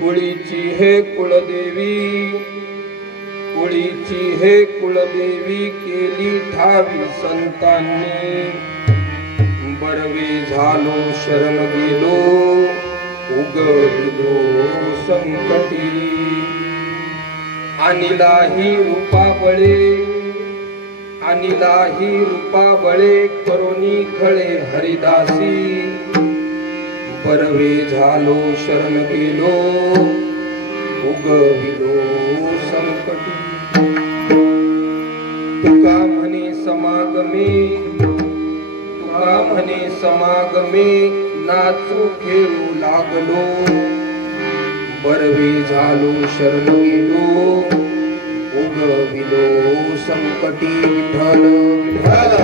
कुळीची हे कुळदेवी, कुळीची हे कुळदेवी, केली ठावी संतांनी। बरवे झालो शरण गेलो, उगविलो संकटी। अनिलाही रूपा बळे, अनिलाही रूपा बळे, करोनी खळे हरिदासी। बरवे झालो शरण गेलो, उगविलो संकटी। तुका म्हणे समागमे, तुका म्हणे समागमे, नाचू खेळू लागलो। बरवे झालो शरण गेलो, उगविलो संकटी। विठ्ठल विठ्ठल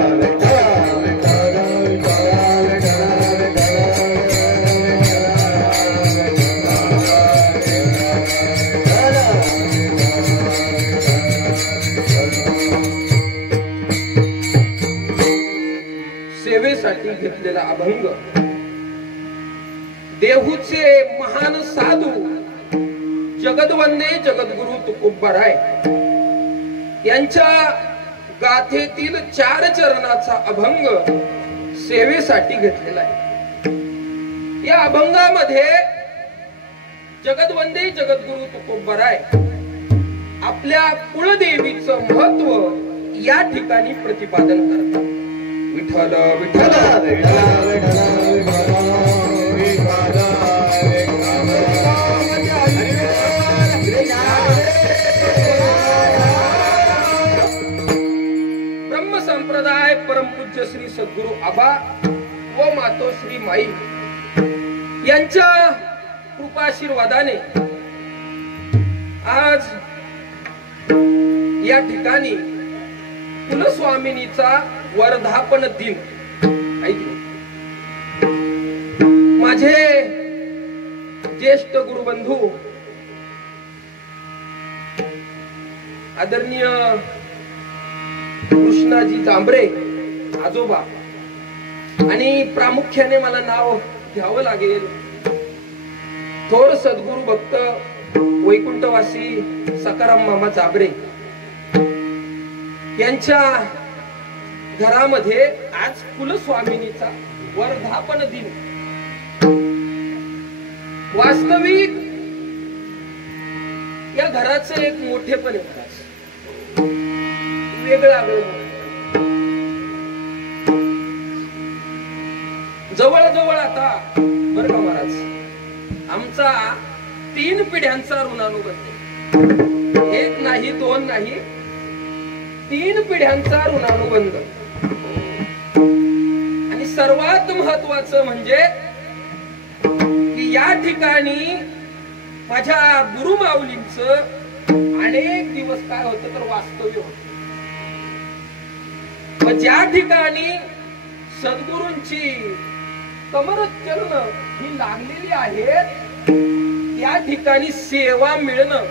सेवेसाठी घेतलेला अभंग, देहूचे महान साधू जगदवंदे जगद्गुरु तुकोबाराय यांच्या गाथेतील 4 चरणाचा अभंग सेवेसाठी घेतलेला आहे। या अभंगामध्ये जगदवंदे जगद्गुरु तुकोबाराय आपल्या कुळदेवीचं महत्व या ठिकाणी प्रतिपादन करतात। विठ्ठल विठ्ठल ब्रह्म संप्रदाय परमपूज्य श्री सद्गुरु आबा व मातोश्री माई यांच्या कृपाशीर्वादाने आज या ठिकाणी कुलस्वामिनीचा वर्धापन दिन। माझे ज्येष्ठ गुरुबंधू आदरणीय कृष्णाजी जांभरे आजोबा, आणि प्रामुख्याने मला नाव घ्यावं लागेल थोर सद्गुरु भक्त वैकुंठवासी सकाराम मामा जांभरे यांच्या घरामध्ये आज कुलस्वामिनीचा वर्धापन दिन। वास्तविक या घराचं एक मोठेपण आहे, वेगळं जवळ जवळ आता बरं का महाराज, आमचा 3 पिढ्यांचा ऋणानुबंध, 1 नाही 2 नाही 3 पिढ्यांचा ऋणानुबंध। आणि सर्वात महत्वाचं म्हणजे की या ठिकाणी माझ्या गुरुमाऊलींचं अनेक दिवस काय होतं तर वास्तव्य होतं। ज्या ठिकाणी सद्गुरूंची कमरचरण ही लागलेली आहेत, त्या ठिकाणी सेवा मिळणं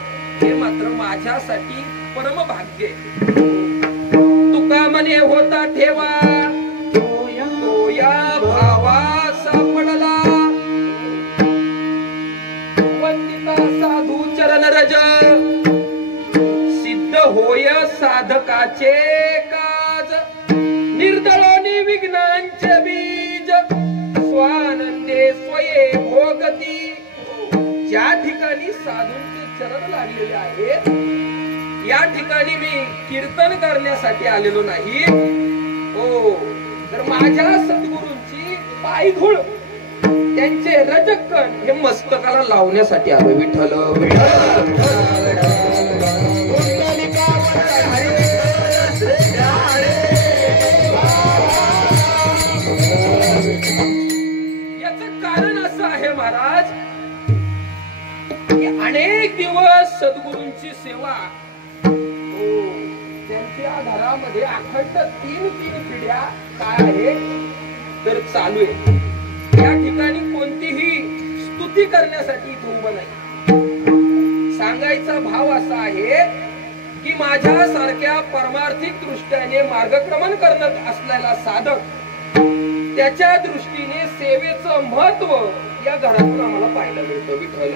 हे मात्र माझ्यासाठी परम भाग्य आहे। तुका म्हणे होता ठेवा, तो या भावा सापडला। वंदिता साधू चरण रज, सिद्ध होय साधकाचे काज। निर्दळोनी विघ्नांचे बीज, स्वानंदे स्वये भोगती। ज्या ठिकाणी साधूंचे चरण लागलेले आहेत, या ठिकाणी मी कीर्तन करण्यासाठी आलेलो नाही, हो तर माझ्या सद्गुरूंची पायधूळ, त्यांचे रजकण हे मस्तकाला लावण्यासाठी आलो। विठ्ठल याचं कारण असं आहे महाराज की अनेक दिवस सद्गुरूंची सेवा त्यांच्या घरामध्ये अखंड 3 पिढ्या काय आहे तर चालू आहे। या ठिकाणी कोणतीही स्तुती करण्यासाठी इथे उभं नाही, सांगायचा भाव असा आहे की माझ्यासारख्या परमार्थिक दृष्ट्याने मार्गक्रमण करत असलेला साधक, त्याच्या दृष्टीने सेवेचं महत्व या घरातून आम्हाला पाहायला मिळतं। विठ्ठल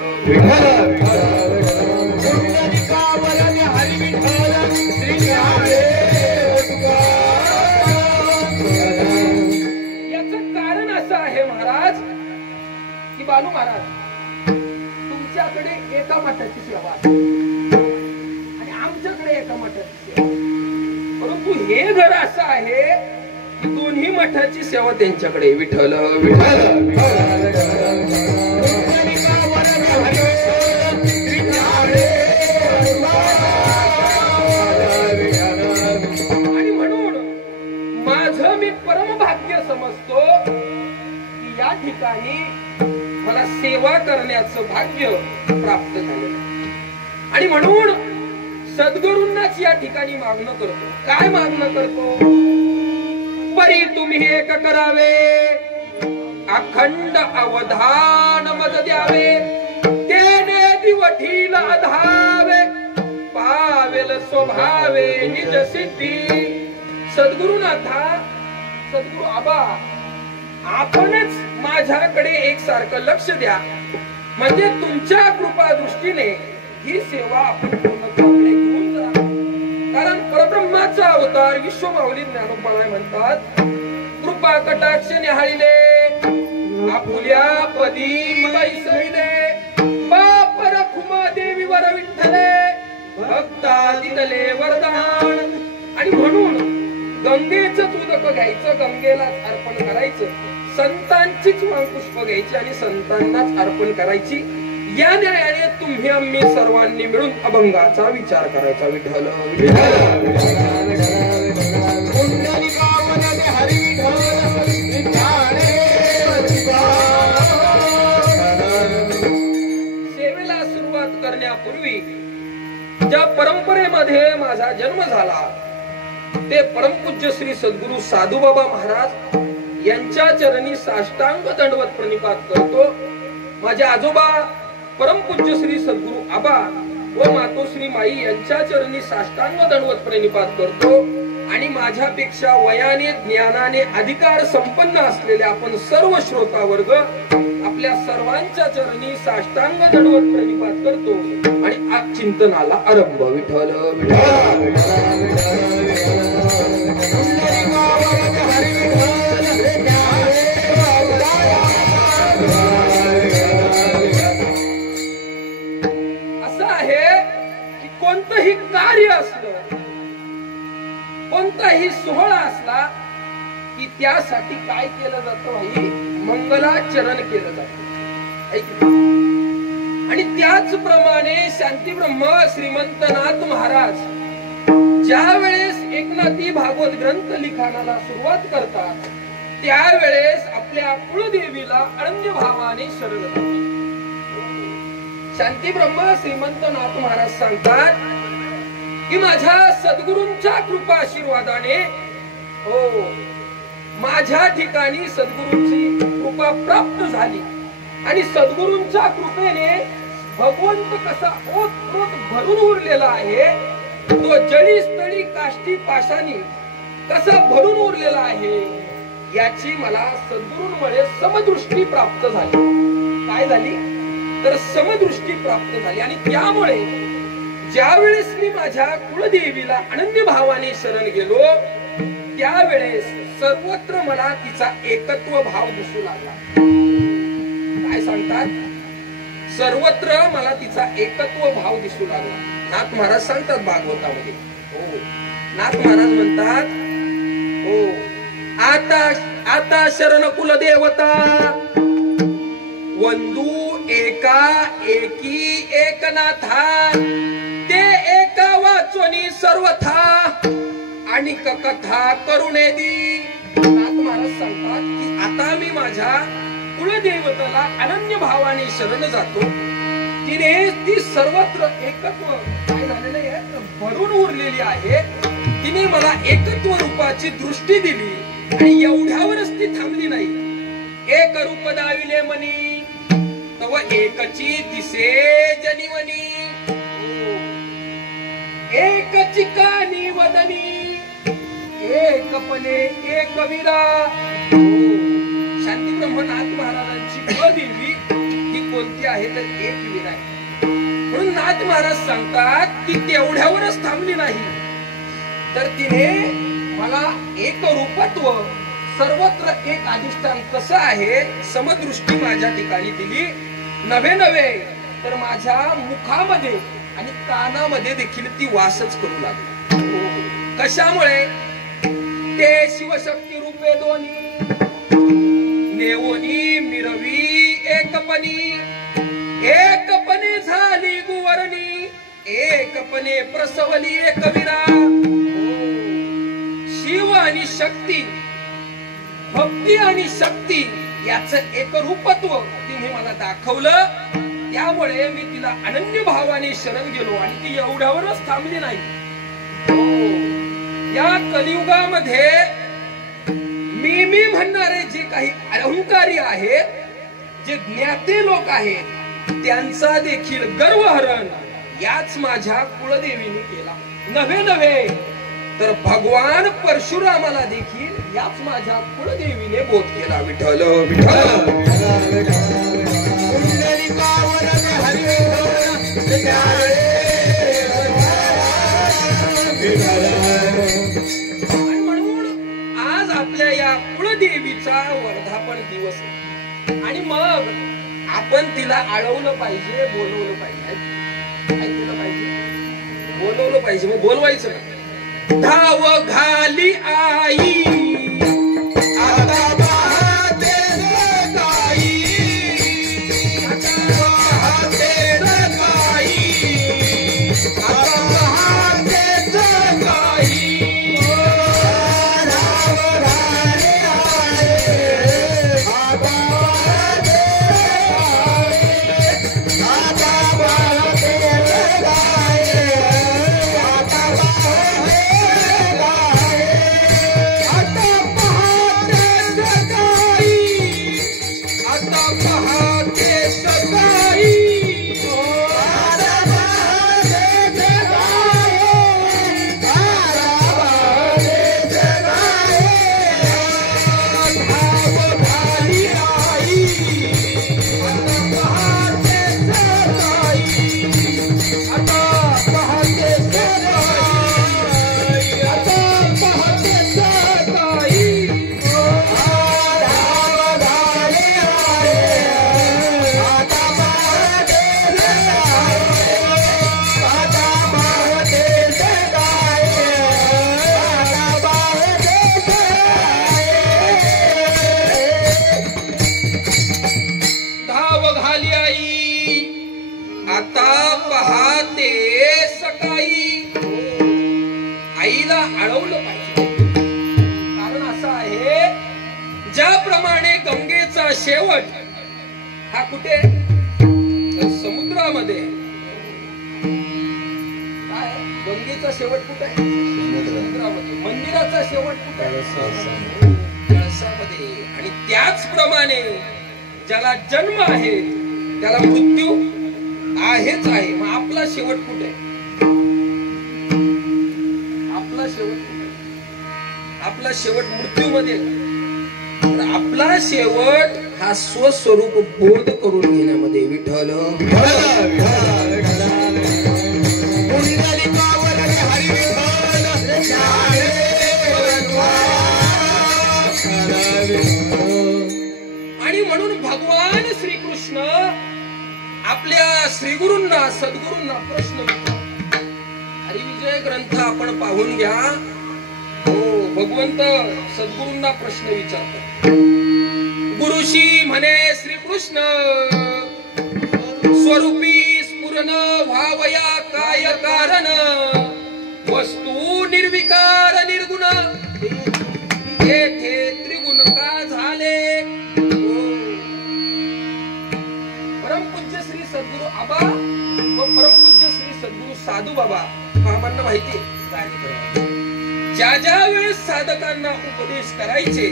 महाराज, तुमच्याकडे एका मठाची सेवा आणि आमच्याकडे एका मठाची सेवा, परंतु हे घर असं आहे की दोन्ही मठाची सेवा त्यांच्याकडे. विठ्ठल विठ्ठल आणि म्हणून माझं मी परमभाग्य समजतो की या ठिकाणी मला सेवा करण्याचं भाग्य प्राप्त झालं. आणि म्हणून सद्गुरूंनाच या ठिकाणी मागणं करतो. काय मागणं करतो? परी तुम्ही एक करावे, अखंड अवधान मज द्यावे, तेने दिवठील धावे, पावेल स्वभावे निज सिद्धी. सद्गुरुनाथा, सद्गुरु आबा, आपणच माझ्याकडे एकसारखं लक्ष द्या, म्हणजे तुमच्या कृपा दृष्टीने ही सेवा आपण पूर्णत्वाकडे घेऊन जा. कारण परब्रह्माचा अवतार विश्वमाऊली ज्ञानोबाराय म्हणतात, कृपा कटाक्ष निहाळिले आपुल्या पदी बैसविले, बाप रखुमा देवी वर विठ्ठले, भक्ता दिले वरदान. आणि म्हणून गंगेचं उदक घ्यायचं, गंगेलाच अर्पण करायचं, संतांचीच पुष्प घ्यायची आणि संतांनाच अर्पण करायची. या न्यायाने तुम्ही आम्ही सर्वांनी मिळून अभंगाचा विचार करायचा. विठ्ठल सेवेला सुरुवात करण्यापूर्वी ज्या परंपरेमध्ये माझा जन्म झाला ते परमपूज्य श्री सद्गुरु साधुबाबा महाराज यांच्या चरणी साष्टांग दंडवत प्रणिपात करतो. माझे आजोबा परमपूज्य श्री सद्गुरु आबा व मातोश्री माई यांच्या चरणी साष्टांग दंडवत प्रणिपात करतो. आणि माझ्यापेक्षा वयाने ज्ञानाने अधिकार संपन्न असलेले आपण सर्व श्रोता वर्ग आपल्या सर्वांच्या चरणी साष्टांग दंडवत प्रणिपात करतो आणि आज चिंतनाला आरंभ. विठ्ठल असं आहे की कोणतंही कार्य असलं, कोणताही सोहळा असला की त्यासाठी काय केलं जातं भाई? मंगलाचरण केलं जातं. आणि त्याचप्रमाणे शांतीब्रह्म श्रीमंतनाथ महाराज ज्या वेळेस एकनाथी भागवत ग्रंथ लिखाणाला सुरुवात करतात त्यावेळेस आपल्या कुळदेवीला अनन्य भावाने शरण जातात. शांतीब्रह्म श्रीमंतनाथ महाराज सांगतात की माझ्या सद्गुरूंच्या कृपा आशीर्वादाने हो माझ्या ठिकाणी सद्गुरूंची कृपा प्राप्त झाली आणि सद्गुरूंच्या कृपेने भगवंत कसा ओतप्रोत भरून उरलेला आहे, तो जळी स्थळी काष्टी पाशानी कसा भरून उरलेला आहे याची मला सद्गुरूंमुळे समदृष्टी प्राप्त झाली. काय झाली तर समदृष्टी प्राप्त झाली. आणि त्यामुळे ज्या वेळेस मी माझ्या कुळदेवीला अनन्य भावाने शरण गेलो त्यावेळेस सर्वत्र मला तिचा एकत्व भाव दिसू लागला. काय सांगतात? सर्वत्र मला तिचा एकत्व भाव दिसू लागला. नाथ महाराज सांगतात भागवतामध्ये, हो नाथ महाराज म्हणतात, हो आता आता शरण कुलदेवता वंदू एका एकी एकनाथा, ते एका वाचोनी सर्वथा आणि कथा करुणेदी. नाथ महाराज सांगतात की आता मी माझ्या कुलदेवतेला अनन्य भावाने शरण जातो. तिने ती सर्वत्र एकत्व काय झालेलं आहे भरून उरलेली आहे. तिने मला एकत्व रूपाची दृष्टी दिली आणि एवढ्यावरच ती थांबली नाही. एक रूप दाविले मनी तव एकची दिसे जनिवनी, एक चिकानी वदनी एकपणे एक विरा. शांतीब्रह्मनाथ महाराजांची कुलदेवी ही कोणती आहे तर एक विरा आहे. म्हणून नाथ महाराज सांगतात की तेवढ्यावरच थांबली नाही तर तिने मला एक रूपत्व सर्वत्र एक अधिष्ठान कसं आहे समदृष्टी माझ्या ठिकाणी दिली नव्हे नव्हे तर माझ्या मुखामध्ये आणि कानामध्ये देखील ती वासच करू लागली. कशामुळे? ते शिवशक्ती रूपे दोन्ही नेवोनी मिरवी एकपणी, एकपणे झाली गुवरणी, एकपणे प्रसवली एकविरा. शिव आणि शक्ती, भक्ती आणि शक्ती याचं एकरूपत्व तिने मला दाखवलं. त्यामुळे मी तिला अनन्य भावाने शरण गेलो आणि ती एवढ्यावरच थांबली नाही. या कलियुगामध्ये मी म्हणणारे जे काही अहंकारी आहेत, जे ज्ञाते लोक आहेत, त्यांचा देखील गर्वहरण याच माझ्या कुळदेवीने केला. नव्हे नव्हे तर भगवान परशुरामाला देखील याच माझ्या कुळदेवीने बोध केला. विठ्ठल विठ्ठल. आणि म्हणून आज आपल्या या कुळदेवीचा वर्धापन दिवस आहे. आणि मग आपण तिला आळवलं पाहिजे, बोलवलं पाहिजे, ऐकलं पाहिजे, बोलवलं पाहिजे. मग बोलवायचं ना. धाव घाली आई आता पाहते गाई, आता पाहते गाई, आता पाहते गाई. धाव घाली आई आता पाहते गाई, आता पाहते गाई, आता पाहते सकाळी. आईला आळवलं पाहिजे. कारण असं आहे, ज्याप्रमाणे गंगेचा शेवट हा कुठे? समुद्रामध्ये. काय गंगेचा शेवट कुठे आहे? समुद्रामध्ये. मंदिराचा शेवट कुठे आहे? कळसामध्ये. आणि त्याचप्रमाणे ज्याला जन्म आहे त्याला मृत्यू आहेच आहे. मग आपला शेवट कुठे? आपला शेवट कुठे? आपला शेवट मृत्यूमध्ये. आपला शेवट हा स्वस्वरूप बोध करून घेण्यामध्ये. विठ्ठल आणि म्हणून भगवान श्रीकृष्ण आपल्या श्रीगुरूंना, सद्गुरूंना प्रश्न विचारतात. हरिविजय ग्रंथ आपण पाहून घ्या. हो, भगवंत सद्गुरूंना प्रश्न विचारतात. गुरुशी म्हणे श्रीकृष्ण, स्वरूपी स्फुरन व्हावया काय कारण, वस्तू निर्विकार निर्गुण, येथे त्रिगुण का झाले. परमपूज्य श्री सद्गुरु आबा व परमपूज्य श्री सद्गुरु साधू बाबा आम्हाला माहिती आहे, ज्या ज्या वेळेस साधकांना उपदेश करायचे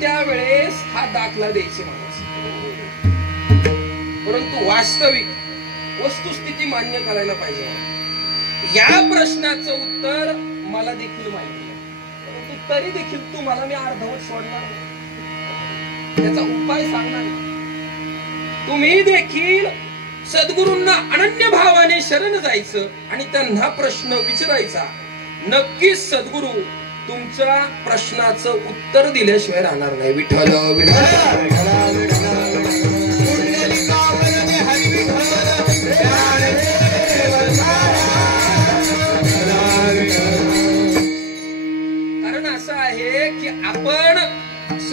त्या वेळेस हा दाखला द्यायचे माणूस. परंतु वास्तविक वस्तुस्थिती मान्य करायला पाहिजे. या प्रश्नाचं उत्तर मला देखील माहिती आहे, परंतु तरी देखील तू मला मी अर्धवट सोडणार, त्याचा उपाय सांगणार. तुम्ही देखील सद्गुरूंना अनन्य भावाने शरण जायचं आणि त्यांना प्रश्न विचारायचा. नक्कीच सद्गुरू तुमच्या प्रश्नाचं उत्तर दिल्याशिवाय राहणार नाही. विठ्ठल विठ्ठल.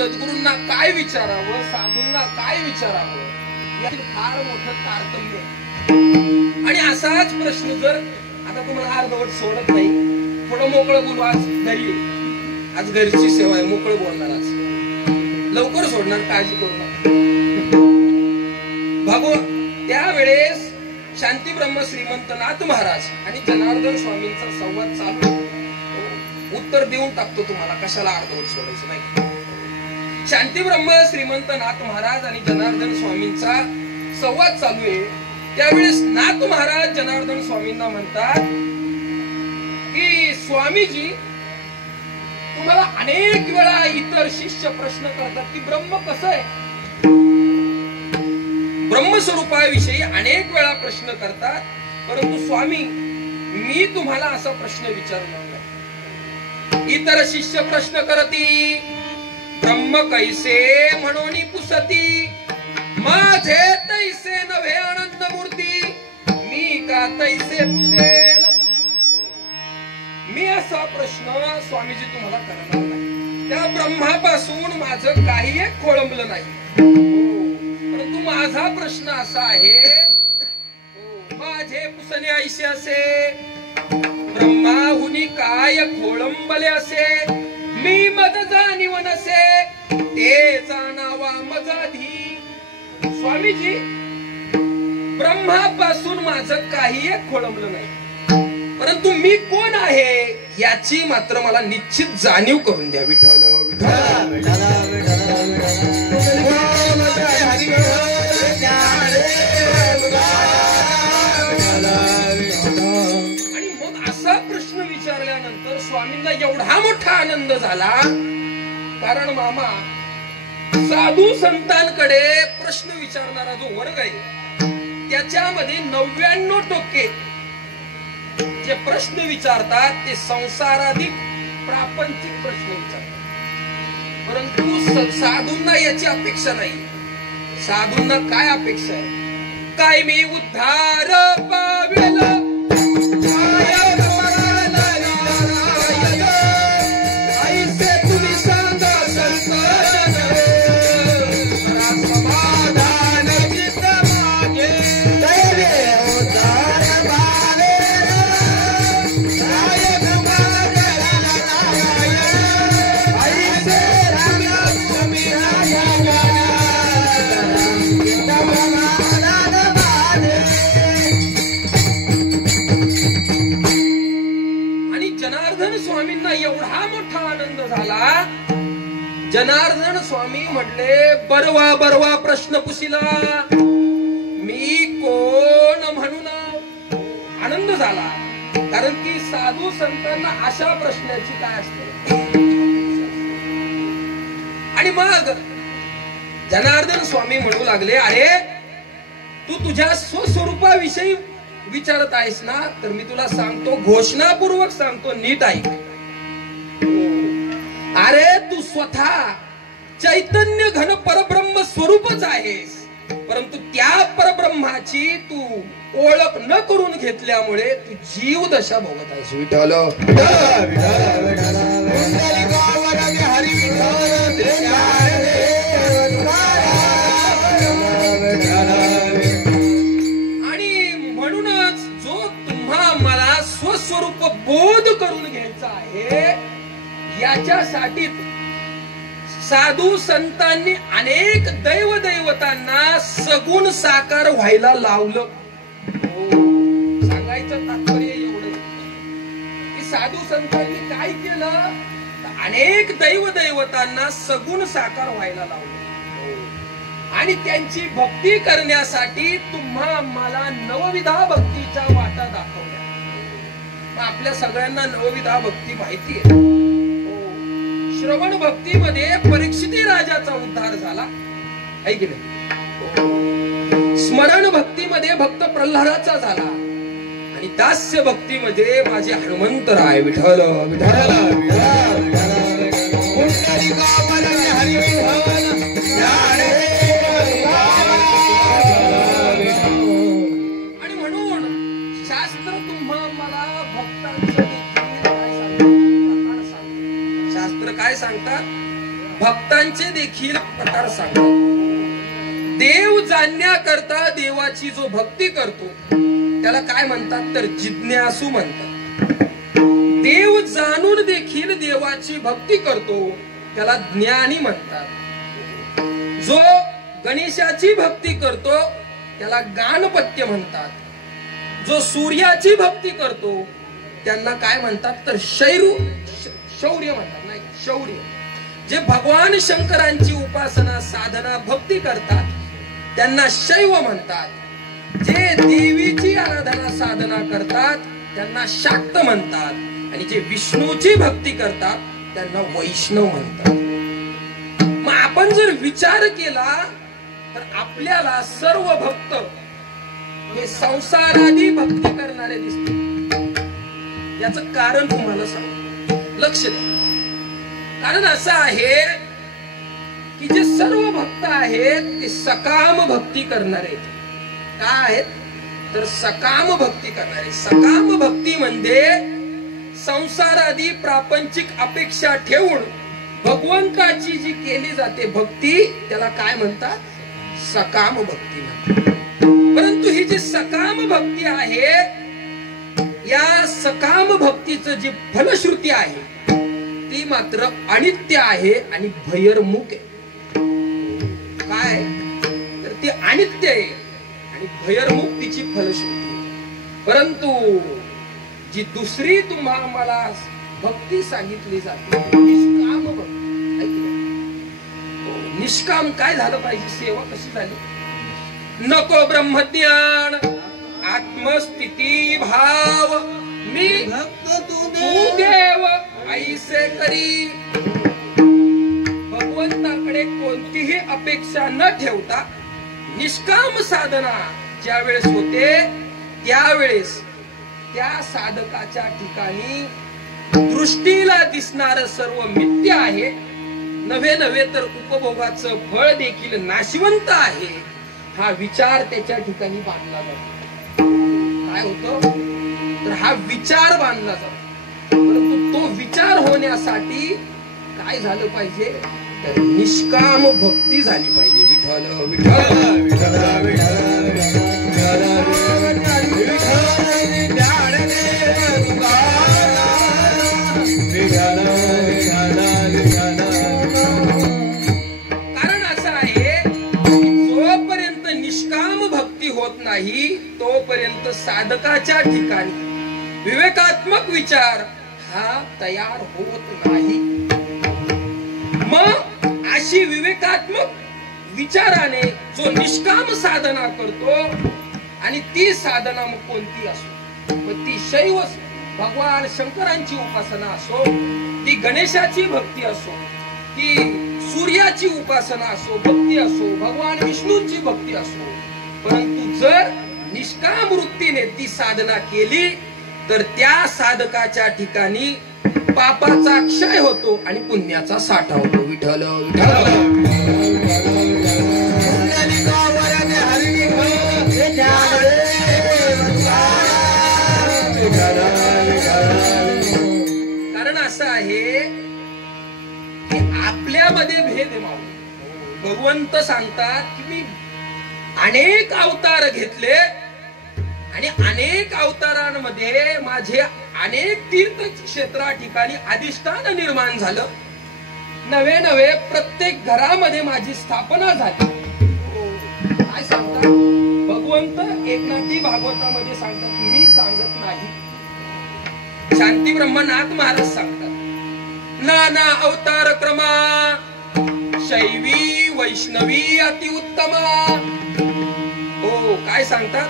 सद्गुरूंना काय विचारावं, साधूंना काय विचारावं, यात फार मोठं तारतम्य आहे. आणि असाच प्रश्न जर आता तुम्हाला अर्धवट सोडत नाही, थोडं मोकळं बोलू. आज घरी, आज घरची सेवा आहे, मोकळं बोलणार. आज लवकर सोडणार, काळजी करू नका. भागो त्यावेळेस शांती ब्रह्म श्रीमंत नाथ महाराज आणि जनार्दन स्वामींचा संवाद चालू. उत्तर देऊन टाकतो तुम्हाला, कशाला अर्धवट सोडायचं नाही. शांती ब्रह्म श्रीमंत नाथ महाराज आणि जनार्दन स्वामींचा संवाद चालू आहे. त्यावेळेस नाथ महाराज जनार्दन स्वामींना म्हणतात की स्वामीजी, तुम्हाला अनेक वेळा इतर शिष्य प्रश्न करतात की ब्रह्म कसं आहे, ब्रह्मस्वरूपाविषयी अनेक वेळा प्रश्न करतात, परंतु स्वामी मी तुम्हाला असा प्रश्न विचारणार नाही. इतर शिष्य प्रश्न करती, ब्रह्म कैसे म्हणून पुसती, माझे तैसे नव्हे आनंद मूर्ती, मी का तैसे पुसेल. मी असा प्रश्न स्वामीजी तुम्हाला करणार नाही. त्या ब्रह्मापासून माझं काही एक खोळंबलं नाही. परंतु माझा प्रश्न असा आहे, माझे पुसणे ऐसे असे, ब्रह्माहुनी काय खोळंबले असे, मी मद जाणीव नसे, ते जाणावा मजाधी. स्वामीजी, ब्रह्मापासून माझं काही एक खोळंबलं नाही, परंतु मी कोण आहे याची मात्र मला निश्चित जाणीव करून द्या. विठ्ठल आणि मग असा प्रश्न विचारल्यानंतर स्वामींना एवढा मोठा आनंद झाला, कारण मामा साधू संतांकडे प्रश्न विचारणारा जो वर्ग आहे त्याच्यामध्ये 99% जे प्रश्न विचारतात ते संसाराधिक प्रापंचिक प्रश्न विचारतात. परंतु साधूंना याची अपेक्षा नाही. साधूंना काय अपेक्षा आहे, काय मी उद्धार पावेल, एवढा मोठा आनंद झाला. जनार्दन स्वामी म्हटले, बरवा बरवा प्रश्न पुसिला, मी कोण म्हणून आनंद झाला. कारण की साधू संतांना अशा प्रश्नाची काय असते. आणि मग जनार्दन स्वामी म्हणू लागले, अरे तू तुझ्या स्वस्वरूपाविषयी विचारत आहेस ना, तर मी तुला सांगतो, घोषणापूर्वक सांगतो, नीट ऐक. अरे तू स्वतः चैतन्य घन परब्रह्म स्वरूपच आहेस, परंतु त्या परब्रह्माची तू ओळख न करून घेतल्यामुळे तू जीव दशा भोगत आहेस. विठ्ठल आणि म्हणूनच जो तुम्हा मला स्वस्वरूप बोध करून घ्यायचा आहे, याच्यासाठी साधू संतांनी अनेक दैवदैवतांना सगुण साकार व्हायला लावलं. सांगायचं तात्पर्य एवढं की साधू संतांनी काय केलं, अनेक दैवदैवतांना सगुण साकार व्हायला लावलं आणि त्यांची भक्ती करण्यासाठी तुम्हा मला नवविधा भक्तीच्या वाटा दाखवल्या. आपल्या सगळ्यांना नवविधा भक्ती माहिती आहे. श्रवण भक्तीमध्ये परीक्षिती राजाचा उद्धार झाला, आहे की नाही. स्मरण भक्तीमध्ये भक्त प्रल्हादाचा झाला आणि दास्य भक्तीमध्ये माझे हनुमंतराय. विठ्ठल विठ्ठल आणि म्हणून शास्त्र तुम्हा मला भक्तांचं शास्त्र काय सांगतात, भक्तांचे देखील प्रकार सांगतात. देव जाणण्याकरता देवाची जो भक्ती करतो त्याला काय म्हणतात तर जिज्ञासू म्हणतात. देव जाणून देखील देवाची भक्ती करतो त्याला ज्ञानी म्हणतात. जो गणेशाची भक्ती करतो त्याला गाणपत्य म्हणतात. जो सूर्याची भक्ती करतो त्यांना काय म्हणतात तर शौर्य म्हणतात. नाही, शौर्य. जे भगवान शंकरांची उपासना साधना भक्ती करतात त्यांना शैव म्हणतात. जे देवीची आराधना साधना करतात त्यांना शाक्त म्हणतात. आणि जे विष्णूची भक्ती करतात त्यांना वैष्णव म्हणतात. मग आपण जर विचार केला तर आपल्याला सर्व भक्त हे संसारादी भक्ती करणारे दिसतात. याचं कारण तुम्हाला सांगतो, लक्ष द्या. कारण असं आहे की जे सर्व भक्त आहेत ते सकाम भक्ती करणारे. काय आहेत तर सकाम भक्ती करणारे. सकाम भक्ती म्हणजे संसारादी प्रापंचिक अपेक्षा ठेवून भगवंताची जी केली जाते भक्ती त्याला काय म्हणतात सकाम भक्ती म्हणतात. परंतु ही जी सकाम भक्ती आहे या सकाम भक्तीचं जी फलश्रुती आहे ती मात्र अनित्य आहे आणि भयर्मुख आहे. काय तर ती अनित्य आहे आणि भयर्मुख तिची फलश्रुती आहे. परंतु जी दुसरी तुम्हाला मला भक्ती सांगितली जाते निष्काम भक्ती. निष्काम काय झालं पाहिजे, सेवा कशी झाली. नको ब्रह्मज्ञान आत्मस्थिती भाव मी भक्त तू देव ऐसे करी. भगवंताकडे कोणतीही अपेक्षा न ठेवता निष्काम साधना ज्या वेळेस होते त्यावेळेस त्या साधकाच्या ठिकाणी दृष्टीला दिसणारं सर्व मिथ्य आहे. नव्हे नव्हे तर उपभोगाचं फळ देखील नाशवंत आहे. हा विचार त्याच्या ठिकाणी बांधला जातो. काय होतं तर हा विचार बांधला जातो. परंतु तो विचार होण्यासाठी काय झालं पाहिजे तर निष्काम भक्ती झाली पाहिजे. विठ्ठल विठ्ठल विठ्ठल विठ्ठल कारण असं आहे जोपर्यंत निष्काम भक्ती होत नाही तोपर्यंत साधकाच्या ठिकाणी विवेकात्मक विचार हा तयार होत नाही. मग अशी विवेकात्मक विचाराने जो निष्काम साधना करतो आणि ती साधना मग कोणती असो, मग ती शैव भगवान शंकरांची उपासना असो, ती गणेशाची भक्ती असो, ती सूर्याची उपासना असो भक्ती असो, भगवान विष्णूंची भक्ती असो, परंतु जर निष्काम वृत्तीने ती साधना केली तर त्या साधकाच्या ठिकाणी पापाचा क्षय होतो आणि पुण्याचा साठा होतो. विठ्ठल कारण असं आहे की आपल्यामध्ये भेद आहे. माऊली भगवंत सांगतात की मी अनेक अवतार घेतले आणि अनेक अवतारांमध्ये माझे अनेक तीर्थक्षेत्रा ठिकाणी अधिष्ठान निर्माण झालं. नवे नवे प्रत्येक घरामध्ये माझी स्थापना झाली. काय सांगतात भगवंत एकनाथी भागवतामध्ये सांगतात, मी सांगत नाही. शांती ब्रह्मनाथ महाराज सांगतात नाना अवतार क्रमा शैवी वैष्णवी अतिउत्तमा. हो काय सांगतात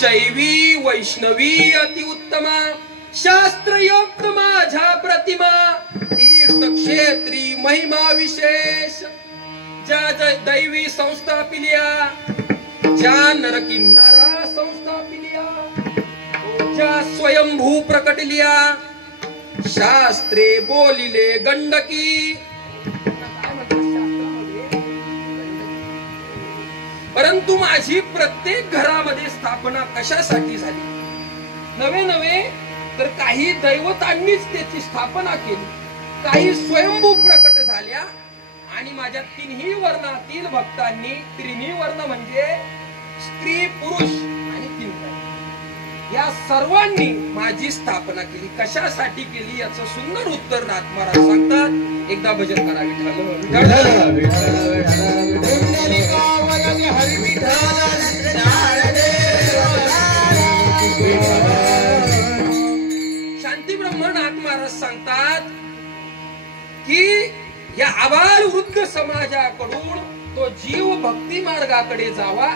शैवी वैष्णवी अतिउत्तमा शास्त्रयोक्त माझ्या प्रतिमा तीर्थक्षेत्री महिमा विशेष ज्या दैवी संस्थापिल्या ज्या नरकिन्नरा संस्थापिल्या ज्या स्वयंभू प्रकटल्या शास्त्रे बोलिले गंडकी. परंतु माझी प्रत्येक घरामध्ये स्थापना कशासाठी झाली. नवे नवे तर काही दैवतांनीच त्याची स्थापना केली, काही स्वयंभू प्रकट झाल्या आणि माझ्या तिन्ही वर्णातील भक्तांनी, त्रिनी वर्ण म्हणजे स्त्री, पुरुष आणि किन्नर, या सर्वांनी माझी स्थापना केली. कशासाठी केली याचं सुंदर उत्तर नाथ महाराज सांगतात. एकदा भजन करा. शांती ब्रह्म नाथ महाराज सांगतात की या आबाल वृद्ध समाजाकडून तो जीव भक्ती मार्गाकडे जावा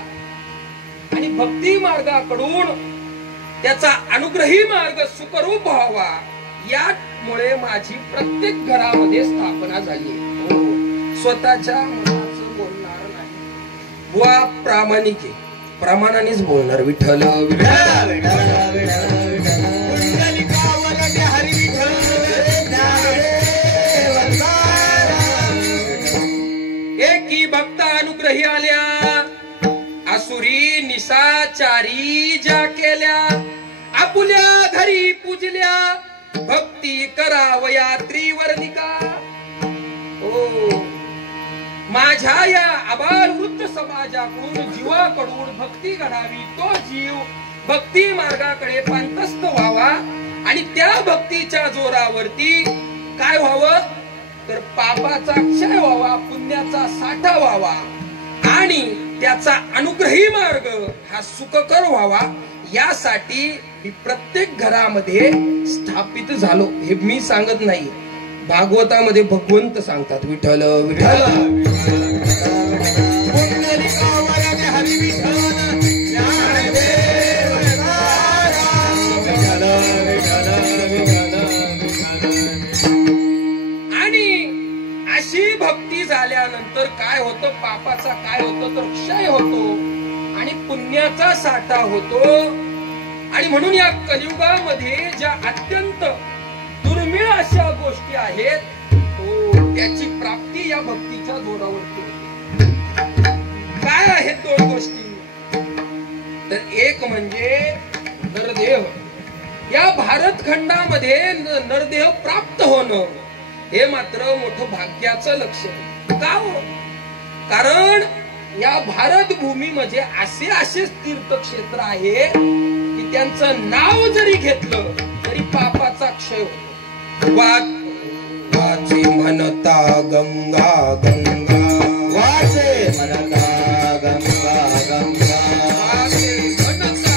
आणि भक्ती मार्गाकडून त्याचा अनुग्रही मार्ग सुखरूप व्हावा, यामुळे माझी प्रत्येक घरामध्ये स्थापना झाली. स्वतःच्या मनाचं बोलणार नाही, बुवा प्रामाणिक आहे, प्रमाणानेच बोलणार. विठ्ठल एकी भक्ता अनुग्रही आल्या, असुरी निसाचारी ज्या केल्या, आपुल्या घरी पूजल्या, भक्ती करावया त्रिवर्णिका. ओ माझ्या या आबाल वृद्ध समाजाकडून जीवाकडून भक्ती घडावी, तो जीव भक्ती मार्गाकडे पांतस्थ व्हावा आणि त्या भक्तीच्या जोरावरती काय व्हावं तर पापाचा क्षय व्हावा, पुण्याचा साठा व्हावा आणि त्याचा अनुग्रही मार्ग हा सुखकर व्हावा, यासाठी मी प्रत्येक घरामध्ये स्थापित झालो. हे मी सांगत नाही, भागवतामध्ये भगवंत सांगतात. विठ्ठल विठ्ठल भक्ती झाल्यानंतर काय होतं, पापाचा काय होतं तर क्षय होतो आणि पुण्याचा साठा होतो. आणि म्हणून या कलियुगामध्ये ज्या अत्यंत दुर्मिळ अशा गोष्टी आहेत त्याची प्राप्ती या भक्तीच्या जोरावरती होते. काय आहेत दोन गोष्टी तर एक म्हणजे नरदेह. या भारत खंडामध्ये नरदेह प्राप्त होणं हे मात्र मोठं भाग्याचं लक्षण. का हो? कारण या भारत भूमीमध्ये असे तीर्थक्षेत्र आहे की त्यांचं नाव जरी घेतलं तरी पापाचा क्षय होतो. वाचे म्हणता गंगा गंगा, वाचे म्हणता गंगा गंगा, वाचे म्हणता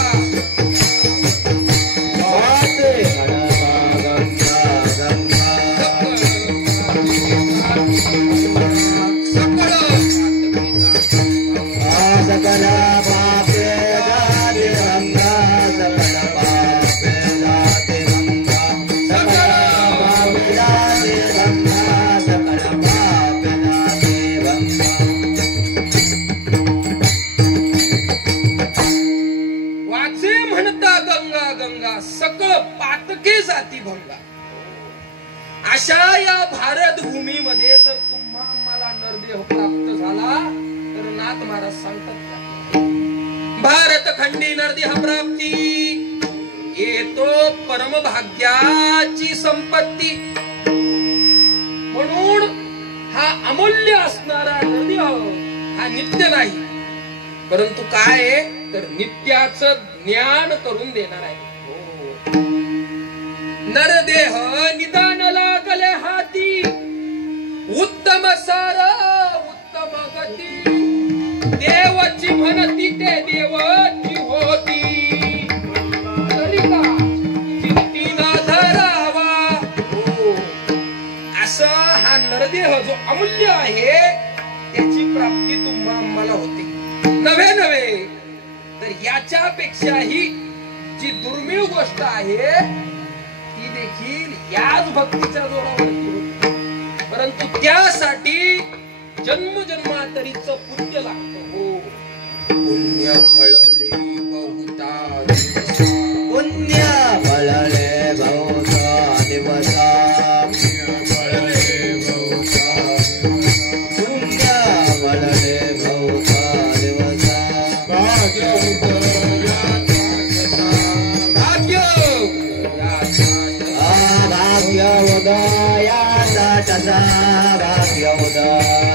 अशा या भारत भूमीमध्ये जर तुम्हाला नरदेह प्राप्त झाला तर नाथ महाराज सांगतात भारत खंडी नरदेह प्राप्ती येतो परम भाग्याची संपत्ती. म्हणून हा अमूल्य असणारा नरदेह हा नित्य नाही, परंतु काय आहे तर नित्याचं ज्ञान करून देणार आहे. नरदेह निदान लागले हाती, उत्तम सार उत्तम गती, देवाची म्हणती ते देवाची होती, तरी का चित्ती न धरावा. असं हा नरदेह जो अमूल्य आहे त्याची प्राप्ती तुम्हाला होते. नव्हे तर याच्यापेक्षाही जी दुर्मिळ गोष्ट आहे ती देखील याच भक्तीच्या जोरावरती होती. परंतु त्यासाठी जन्मजन्मांतरीचं पुण्य लागतं. हो, पुण्य फळले बहुता दिवसा, पुण्य फळले बहुता दिवसा, भाग्य उदया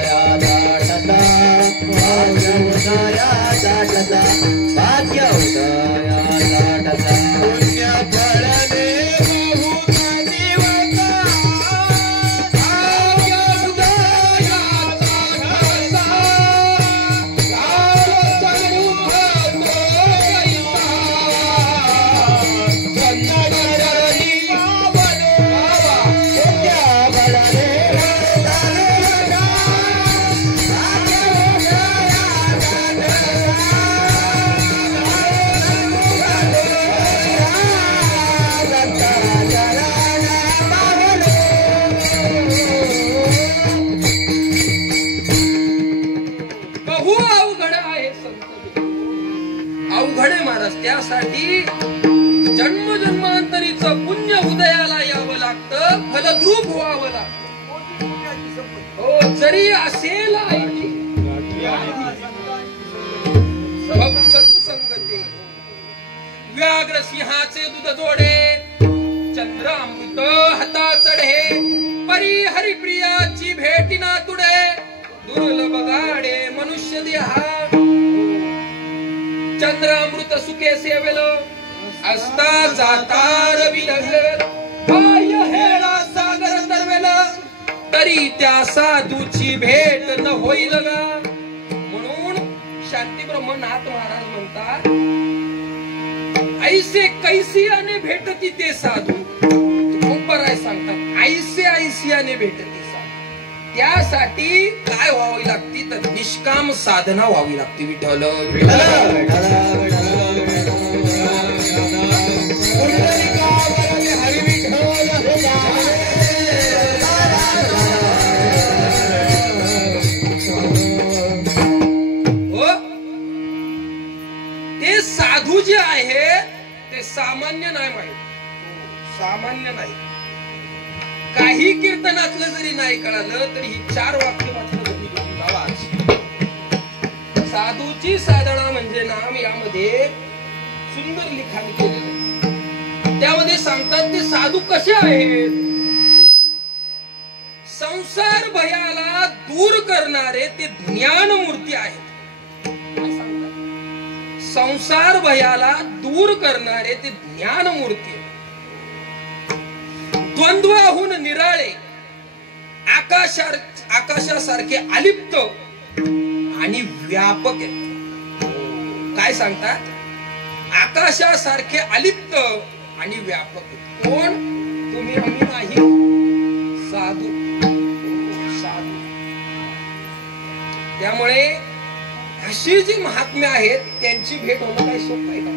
त्यासाठी जन्मजन्मांतरीचं पुण्य उदयाला यावं लागतं, फलद्रूप व्हावं लागतं. हो, जरी असेल सत्संगते व्याघ्र सिंहाचे दूध जोडे, चंद्रामृत हाता चढे, परी हरिप्रियाची भेटी ना तुडे, दुर्लभ गाडे मनुष्य देहा. चंद्रामृत सुखे सेवेल असता जाता रवी बाह्य हेळा सागर तरवेल, तरी त्या साधूची भेट न होईल गा. म्हणून शांती ब्रह्मनाथ महाराज म्हणतात, ऐसे कैसियाने भेटती ते साधू. खूप बरं सांगतात, ऐसे ऐसियाने भेटती साधू. त्यासाठी काय व्हावी लागती तर निष्काम साधना व्हावी लागते. विठ्ठल ते साधू जे आहे ते सामान्य नाही, माहित सामान्य नाही. काही कीर्तनातलं जरी नाही कळालं तरी ही 4 वाक्य मात्र साधूची साधना म्हणजे नाम. यामध्ये सुंदर लिखाण केलेलं. त्यामध्ये सांगतात ते साधू कसे आहेत. संसार भयाला दूर करणारे ते ज्ञानमूर्ती आहेत. संसार भयाला दूर करणारे ते ज्ञानमूर्ती. द्वंद्वाहून निराळे, आकाशासारखे अलिप्त आणि व्यापक आहेत. काय सांगतात, आकाशासारखे अलिप्त आणि व्यापक आहेत. कोण तुम्ही आम्ही नाही, साधू साधू. त्यामुळे अशी जी महात्म्य आहेत त्यांची भेट होणं काही सोपं आहे का?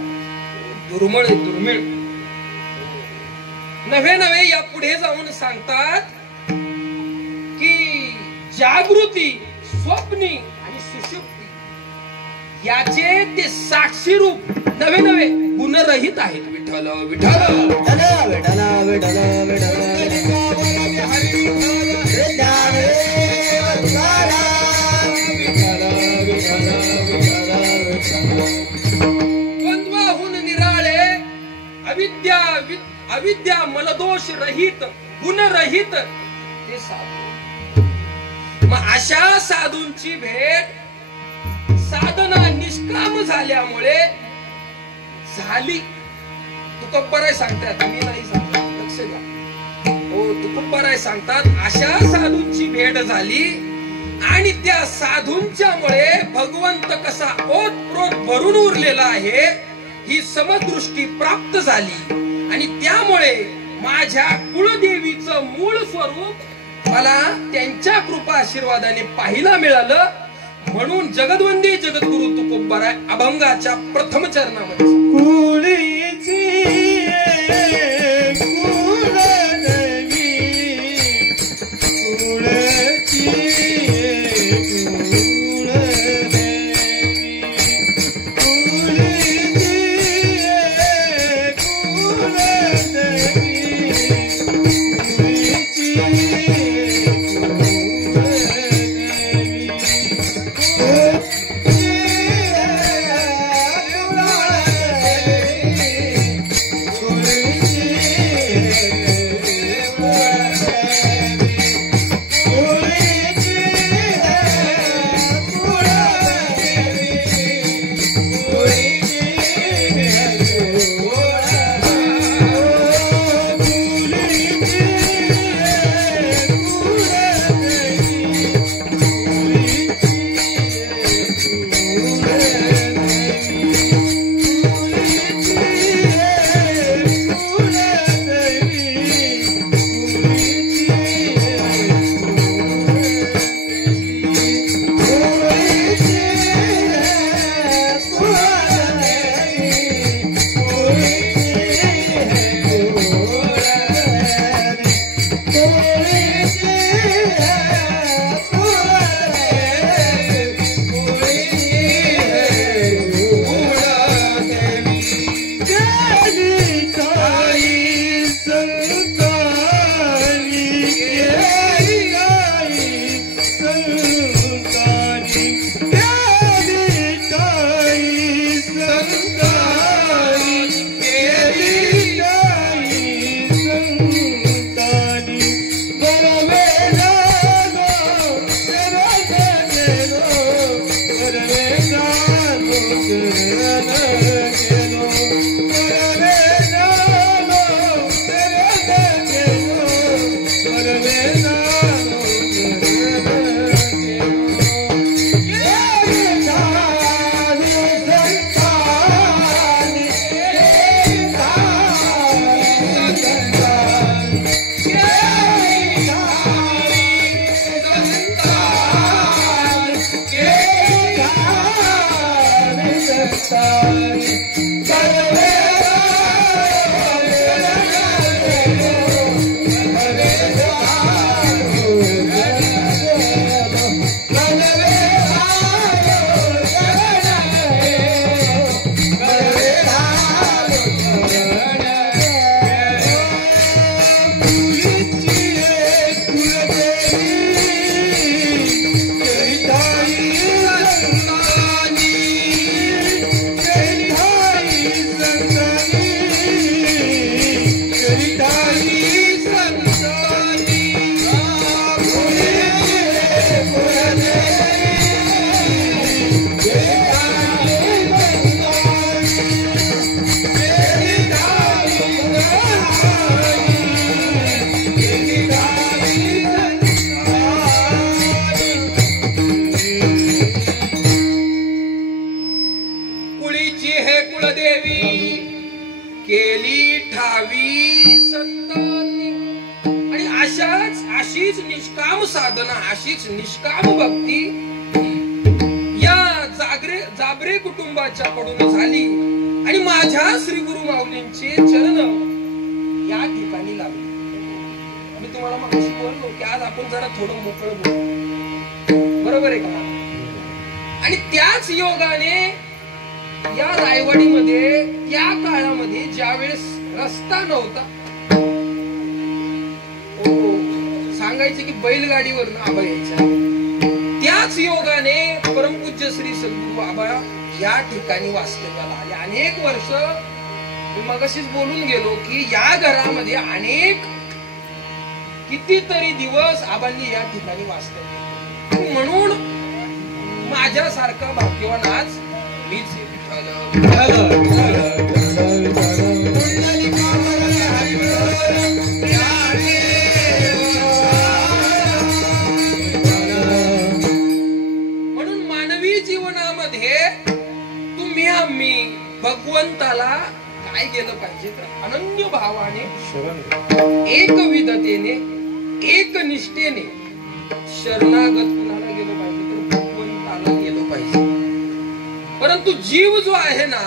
दुर्मिळ आहे, दुर्मिळ. नव्हे नव्हे या पुढे जाऊन सांगतात की जागृती, स्वप्नी आणि सुषुप्ती याचे ते साक्षी रूप नवे नवे गुणरहित आहेत. विठ्ठल विठ्ठल द्वंद्वाहून निराळे, अविद्या मलदोष रहित, गुणरहित ते साधू. मग अशा साधूंची भेट साधना निष्काम झाल्यामुळे झाली. तुकोबराय सांगतात, मी नाही सांगतात, लक्ष द्या. हो, तुकोबराय सांगतात अशा साधूंची भेट झाली आणि त्या साधूंच्यामुळे भगवंत कसा ओतप्रोत भरून उरलेला आहे ही समदृष्टी प्राप्त झाली. आणि त्यामुळे माझ्या कुळदेवीचं मूळ स्वरूप मला त्यांच्या कृपा आशीर्वादाने पाहायला मिळालं. म्हणून जगद्वंदी जगद्गुरु तुकोबराय अभंगाच्या प्रथम चरणामध्ये अशीच निष्काम साधना, अशीच निष्काम भक्ती या जाबरे कुटुंबाच्या कडून झाली आणि माझ्या श्री गुरु माऊलींचे चरण या ठिकाणी लागले. मी तुम्हाला मागाशी बोललो की आज आपण जरा थोडं मोकळं बोलू, बरोबर आहे का? आणि त्याच योगाने या रायवाडीमध्ये त्या काळामध्ये ज्यावेळेस रस्ता नव्हता, सांगायचे की बैलगाडीवर आबा यायचा, त्याच योगाने परमपूज्य श्री सद्गुरू बाबा या ठिकाणी वास्तव्याला आले. अनेक वर्ष मी मगाशीच बोलून गेलो की या घरामध्ये अनेक कितीतरी दिवस आबांनी या ठिकाणी वास्तव्य, म्हणून माझ्यासारखा भाग्यवान आज मीच भगवंताला काय केलं पाहिजे तर अनन्य भावाने, एक विधतेने, एक निष्ठेने शरणागत कुणाला गेलं पाहिजे तर भगवंताला गेलं पाहिजे. परंतु जीव जो आहे ना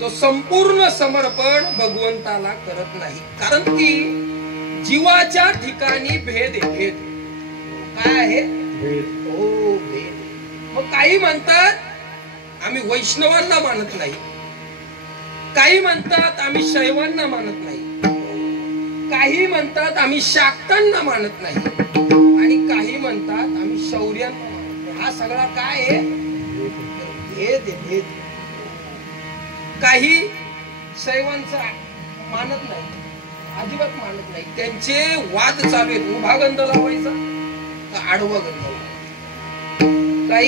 तो संपूर्ण समर्पण भगवंताला करत नाही, कारण की जीवाच्या ठिकाणी भेद आहे. भेद काय आहे? हो, भेद. मग काही म्हणतात आम्ही वैष्णवांना मानत नाही, काही म्हणतात आम्ही शैवांना मानत नाही, काही म्हणतात आम्ही शाक्तांना मानत नाही, आणि काही म्हणतात आम्ही शौर्यांना मानत नाही. हा सगळा काय आहे? भेद आहे, भेद. काही शैवांचा मानत नाही, अजिबात मानत नाही, त्यांचे वाद चालू आहेत. उभा गंध लावायचा का आडवा गंध लावायचा?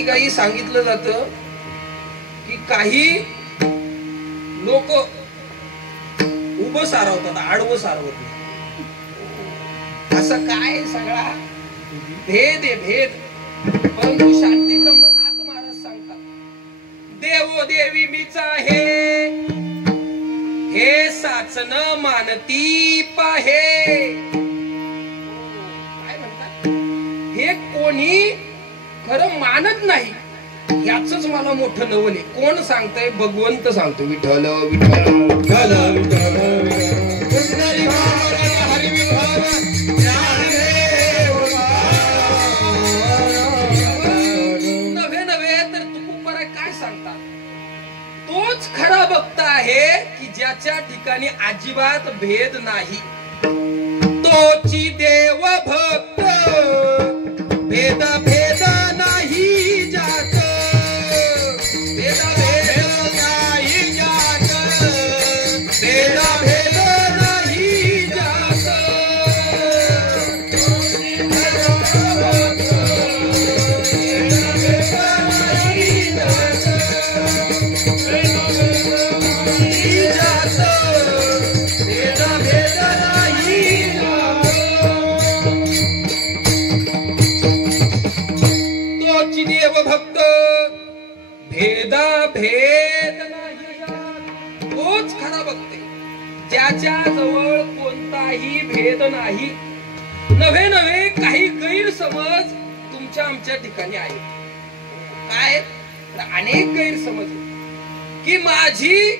काही सांगितलं जातं की काही लोक उभं सारवतात, आडवं सारवत नाही. असं काय सगळा भेद आहे, भेद. परंतु शांती ब्रह्मनाथ महाराज सांगतात, देवो देवी मीच आहे, हे साचन मानती पाहे. काय म्हणतात? हे कोणी खरं मानत नाही, याच मला मोठं नवल आहे. कोण सांगतंय? भगवंत सांगतो. विठ्ठल विठ्ठल विठ्ठल नव्हे नव्हे तर तुकोबाराय काय सांगतात? तोच खरा भक्त आहे की ज्याच्या ठिकाणी अजिबात भेद नाही तोची देव भक्त भेद भेद नाही जात भेद भेद नाही जात भेद भेद नाही जात भक्त भेदा भेद नाही तोच खरा भक्त ज्याच्या जवळ कोणताही भेद नाही नव्हे नव्हे काही गैरसमज तुमच्या आमच्या ठिकाणी आहेत काय अनेक गैरसमज की माझी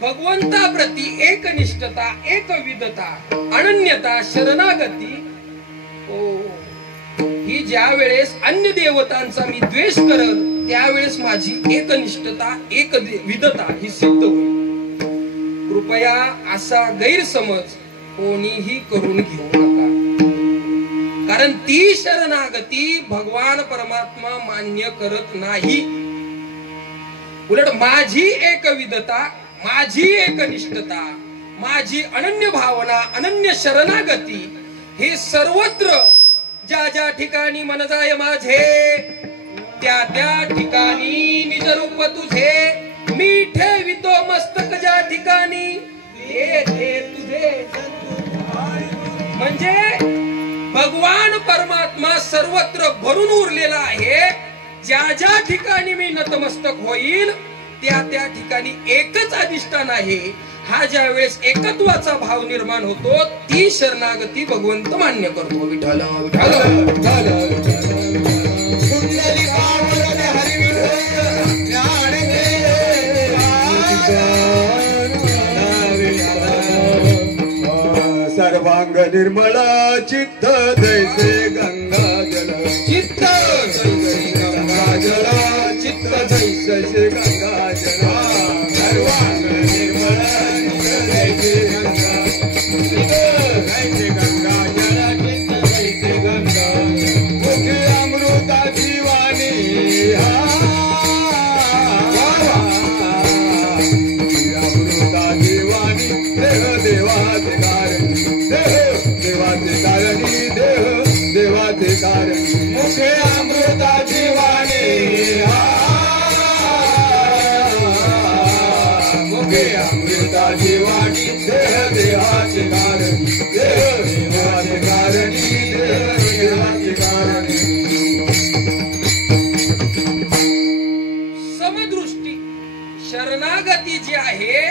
भगवंताप्रती एकनिष्ठता एकविधता अनन्यता शरणागती ही ज्या वेळेस अन्य देवतांचा मी द्वेष करल त्यावेळेस माझी एकनिष्ठता एकविधता ही सिद्ध होईल कृपया असा गैरसमज कोणीही करून घेऊ नका कारण ती शरणागती भगवान परमात्मा मान्य करत नाही उलट माझी एकविधता माझी एकनिष्ठता माझी अनन्य भावना अनन्य शरणागती हे सर्वत्र ज्या ज्या ठिकाणी मन जाय माझे त्या त्या ठिकाणी निज रूप तुझे मी ठेवितो मस्तक ज्या ठिकाणी ते तुझे म्हणजे भगवान परमात्मा सर्वत्र भरून उरलेला आहे ज्या ज्या ठिकाणी मी नतमस्तक होईल त्या त्या ठिकाणी एकच अधिष्ठान आहे हा ज्या वेळेस एकत्वाचा भाव निर्माण होतो ती शरणागती भगवंत मान्य करतो विठ्ठल सर्वांग निर्मळ चित्त जैसे गंगा जल चित्त गंगा जल चित्त जैसे गंगा जल सर्वांग निर्मळ गंगा जल चित्त जैसे गंगा मुखे अमृता जीवानी अमृता जीवानी देह देवाचे कारणी देवाचे कारणी देवाचे कारणी मुखे अमृता जीवानी मुखे अमृता जीवानी देह देवाचे कारणी देवाचे कारणी देवाचे कारणी समदृष्टी शरणागती जी आहे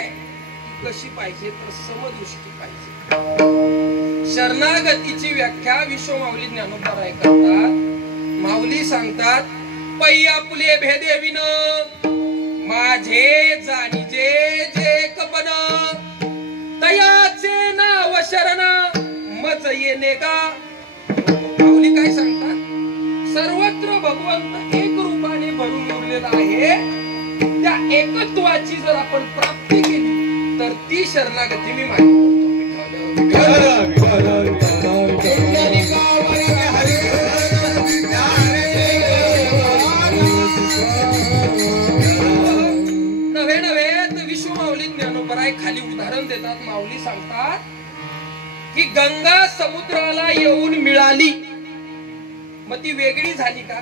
कशी पाहिजे तर समदृष्टी पाहिजे शरणागतीची व्याख्या विश्वमाऊली ज्ञानोबराय करतात माऊली सांगतात पै आपुले भेदेविन माझे जाणीजे जे कपन तयाचे नाव शरण मज येणे गा माऊली काय सांगतात सर्वत्र भगवंत एक रूपाने भरून उरलेला आहे त्या एकत्वाची जर आपण प्राप्ती केली तर ती शरणागती मी मान्य करतो नव्हे नव्हे तर विश्वमाऊली ज्ञानोबराय खाली उदाहरण देतात माऊली सांगतात की गंगा समुद्राला येऊन मिळाली मग ती वेगळी झाली का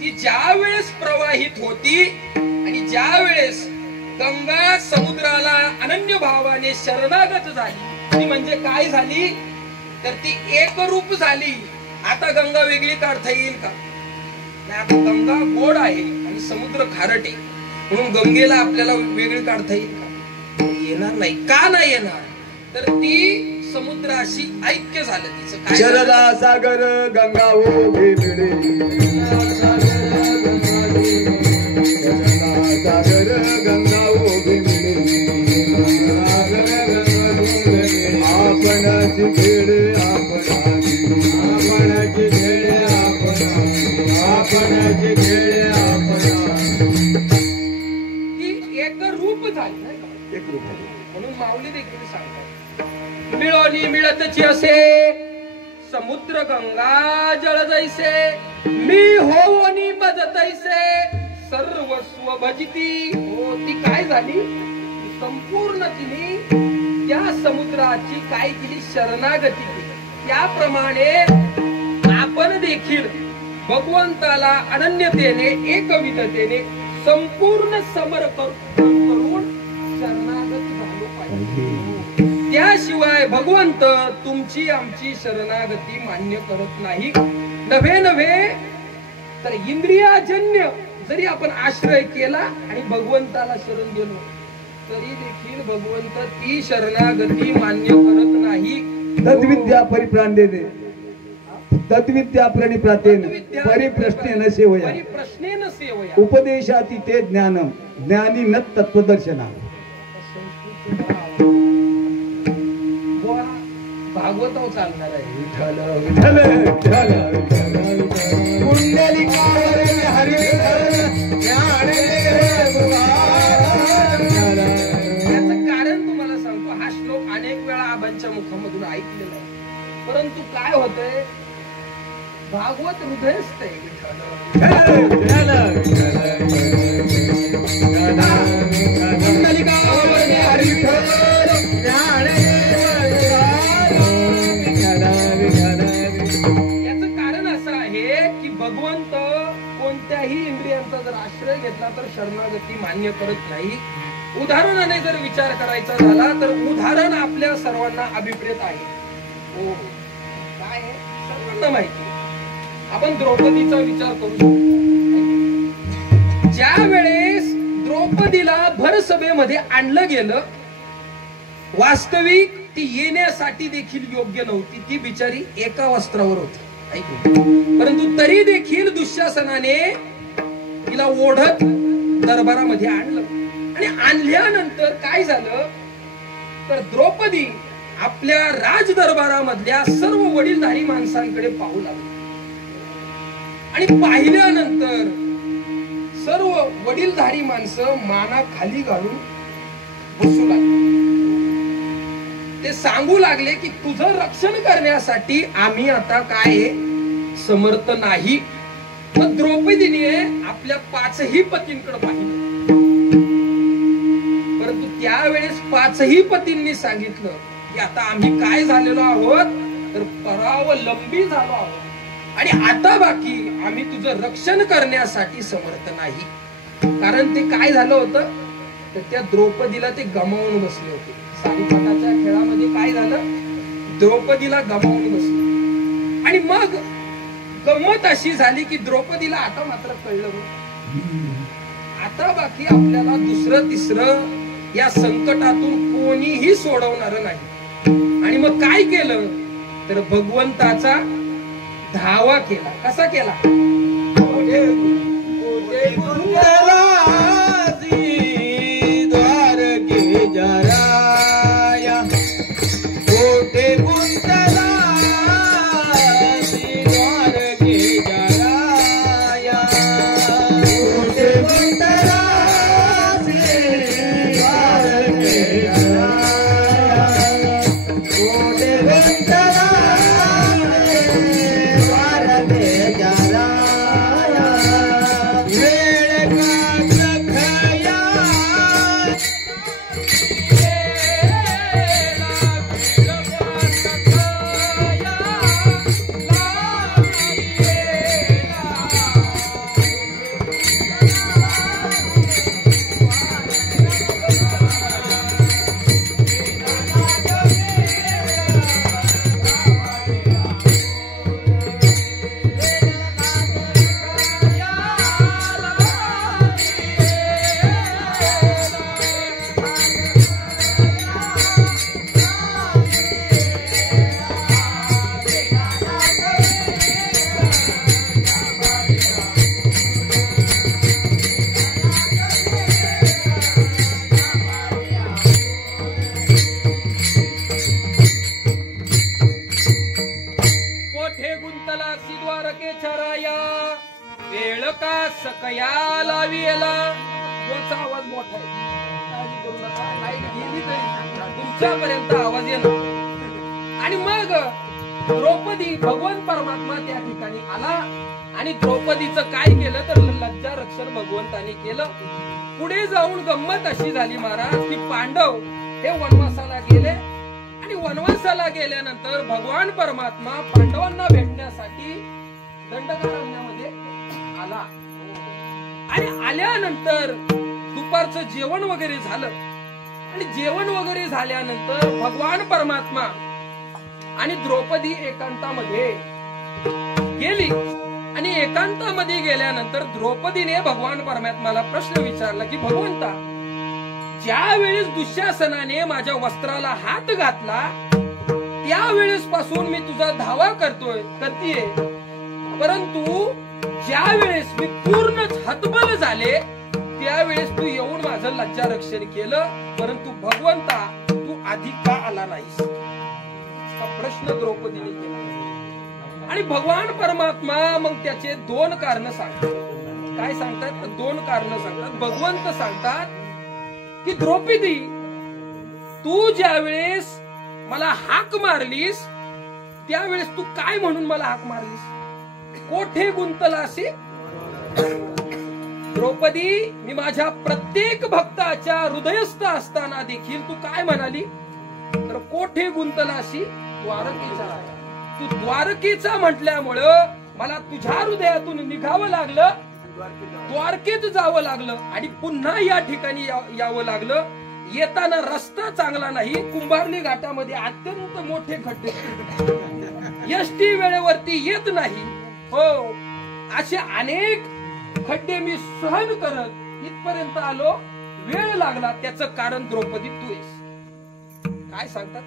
ती ज्या वेळेस प्रवाहित होती आणि ज्या वेळेस गंगा समुद्राला अनन्य भावाने शरणागत झाली ती म्हणजे काय झाली तर ती एकरूप झाली आता गंगा वेगळी काढता येईल का नाही आता गंगा गोड आहे आणि समुद्र खारट आहे म्हणून गंगेला आपल्याला वेगळी काढता येईल का येणार नाही का नाही येणार तर ती समुद्राशी ऐक्य झालं तिचं काय शरला सागर गंगा ओघे मिळे सागर गंगा ओघे मिळे आपणाची खेळे आपणाची खेळे आपणाची खेळे ही एक रूप झाली नाही का एक रूप म्हणून माऊली देखील सांगतात, मिळोनी मिळतची असे समुद्र गंगा जळ जैसे, मी होवनी बज तैसे सर्वस्व भजिती. हो, ती काय झाली, संपूर्ण तिने त्या समुद्राची काय केली, शरणागती केली. त्याप्रमाणे आपण देखील भगवंताला अनन्यतेने एकविधतेने संपूर्ण समर्पण करून शरणागत झालो पाहिजे. त्याशिवाय भगवंत तुमची आमची शरणागती मान्य करत नाही. नव्हे नव्हे तर इंद्रियाजन्य जरी आपण आश्रय केला आणि भगवंताला शरण गेलो तरी देखील भगवंत ती शरणागती मान्य करत नाही. तद्विद्या परिप्राण देते, तद्विद्या प्रणिप्रातेन परिप्रश्नेन सेवया, परिप्रश्नेन सेवया, उपदेशाती ते ज्ञानम ज्ञानी न तत्वदर्शना. भागवताव चालणार आहे. विठ्ठल विठ्ठल विठ्ठल कुंडलिकावरे हरी ज्ञान याचं कारण तुम्हाला सांगतो. हा श्लोक अनेक वेळा आबांच्या मुखामधून ऐकलेला आहे, परंतु काय होतंय, भागवत हृदयस्थ आहे. याचं कारण असं आहे की भगवंत कोणत्याही इंद्रियांचा जर आश्रय घेतला तर शरणागती मान्य करत नाही. उदाहरणाने जर विचार करायचा झाला तर उदाहरण आपल्या सर्वांना अभिप्रेत आहे. हो, काय आहे सर्वांना माहिती. आपण द्रौपदीचा विचार करू शकतो. ज्या वेळेस द्रौपदीला भर सभेमध्ये आणलं गेलं, वास्तविक ती येण्यासाठी देखील योग्य नव्हती. ती बिचारी एका वस्त्रावर होती, परंतु तरी देखील दुःशासनाने तिला ओढत दरबारामध्ये आणलं. आणि आणल्यानंतर काय झालं तर द्रौपदी आपल्या राज दरबारामधल्या सर्व वडीलधारी माणसांकडे पाहू लागली. आणि पाहिल्यानंतर सर्व वडीलधारी माणसं माना खाली घालून बसू लागली. ते सांगू लागले की तुझं रक्षण करण्यासाठी आम्ही आता काय समर्थ नाही. मग द्रौपदीने आपल्या 5ही पतींकडे पाहिलं, परंतु त्यावेळेस 5ही पतींनी सांगितलं की आता आम्ही काय झालेलो आहोत तर परावलंबी झालो आहोत आणि आता बाकी आम्ही तुझं रक्षण करण्यासाठी समर्थ नाही. कारण ते काय झालं होतं तर त्या द्रौपदीला ते गमावून बसले होते. सालीपाटाच्या खेळामध्ये काय झालं, द्रौपदीला गमावून बसले. आणि मग गंमत अशी झाली की द्रौपदीला आता मात्र कळलं आता बाकी आपल्याला दुसरं तिसरं या संकटातून कोणीही सोडवणार नाही. आणि मग काय केलं तर भगवंताचा धावा केला. कसा केला, जराया कोटे गुंतला द्वार के जराया, कोटे गुंतला द्वार के जराया, कोटे गुंतला द्वार के जराया, वेळ का सखया सकया लाविला. आवाज मोठा आहे, काळजी करू नका, लाईट गेली तरी तुमच्यापर्यंत आवाज येणार. आणि मग द्रौपदी भगवान परमात्मा त्या ठिकाणी आला आणि द्रौपदीचं काय केलं तर लज्जा रक्षण भगवंतानी केलं. पुढे जाऊन गंमत अशी झाली महाराज की पांडव हे वनवासाला गेले आणि वनवासाला गेल्यानंतर भगवान परमात्मा पांडवांना भेटण्यासाठी दंडकारण्यामध्ये आला. आणि आल्यानंतर दुपारचं जेवण वगैरे झालं आणि जेवण वगैरे झाल्यानंतर भगवान परमात्मा आणि द्रौपदी एकांतामध्ये गेली. आणि एकांतामध्ये गेल्यानंतर द्रौपदीने भगवान परमात्माला प्रश्न विचारला की भगवंता, ज्या वेळेस दुःशासनाने माझ्या वस्त्राला हात घातला त्यावेळेस पासून मी तुझा धावा करतीये, परंतु ज्या वेळेस मी पूर्ण हतबल झाले त्यावेळेस तू येऊन माझं लज्जा रक्षण केलं, परंतु भगवंता तू आधी का आला नाहीस, हा प्रश्न द्रौपदीने केला. आणि भगवान परमात्मा मग त्याचे दोन कारण सांगतात. काय सांगतात? दोन कारण सांगतात. भगवंत सांगतात की द्रौपदी, तू ज्या वेळेस मला हाक मारलीस त्यावेळेस तू काय म्हणून मला हाक मारलीस? कोठे गुंतलासी? द्रौपदी, मी माझ्या प्रत्येक भक्ताच्या हृदयस्थ असताना देखील तू काय म्हणाली तर कोठे गुंतलासी? द्वारकेचा राजा. तू द्वारकेचा म्हटल्यामुळं मला तुझ्या हृदयातून निघावं लागलं, द्वारकेत जावं लागलं आणि पुन्हा या ठिकाणी यावं लागलं. येताना रस्ता चांगला नाही, कुंभारली घाटामध्ये अत्यंत मोठे खड्डे, एसटी वेळेवरती येत नाही, हो असे अनेक खड्डे मी सहन करत इथपर्यंत आलो, वेळ लागला. त्याचं कारण द्रौपदी तू आहेस. काय सांगतात?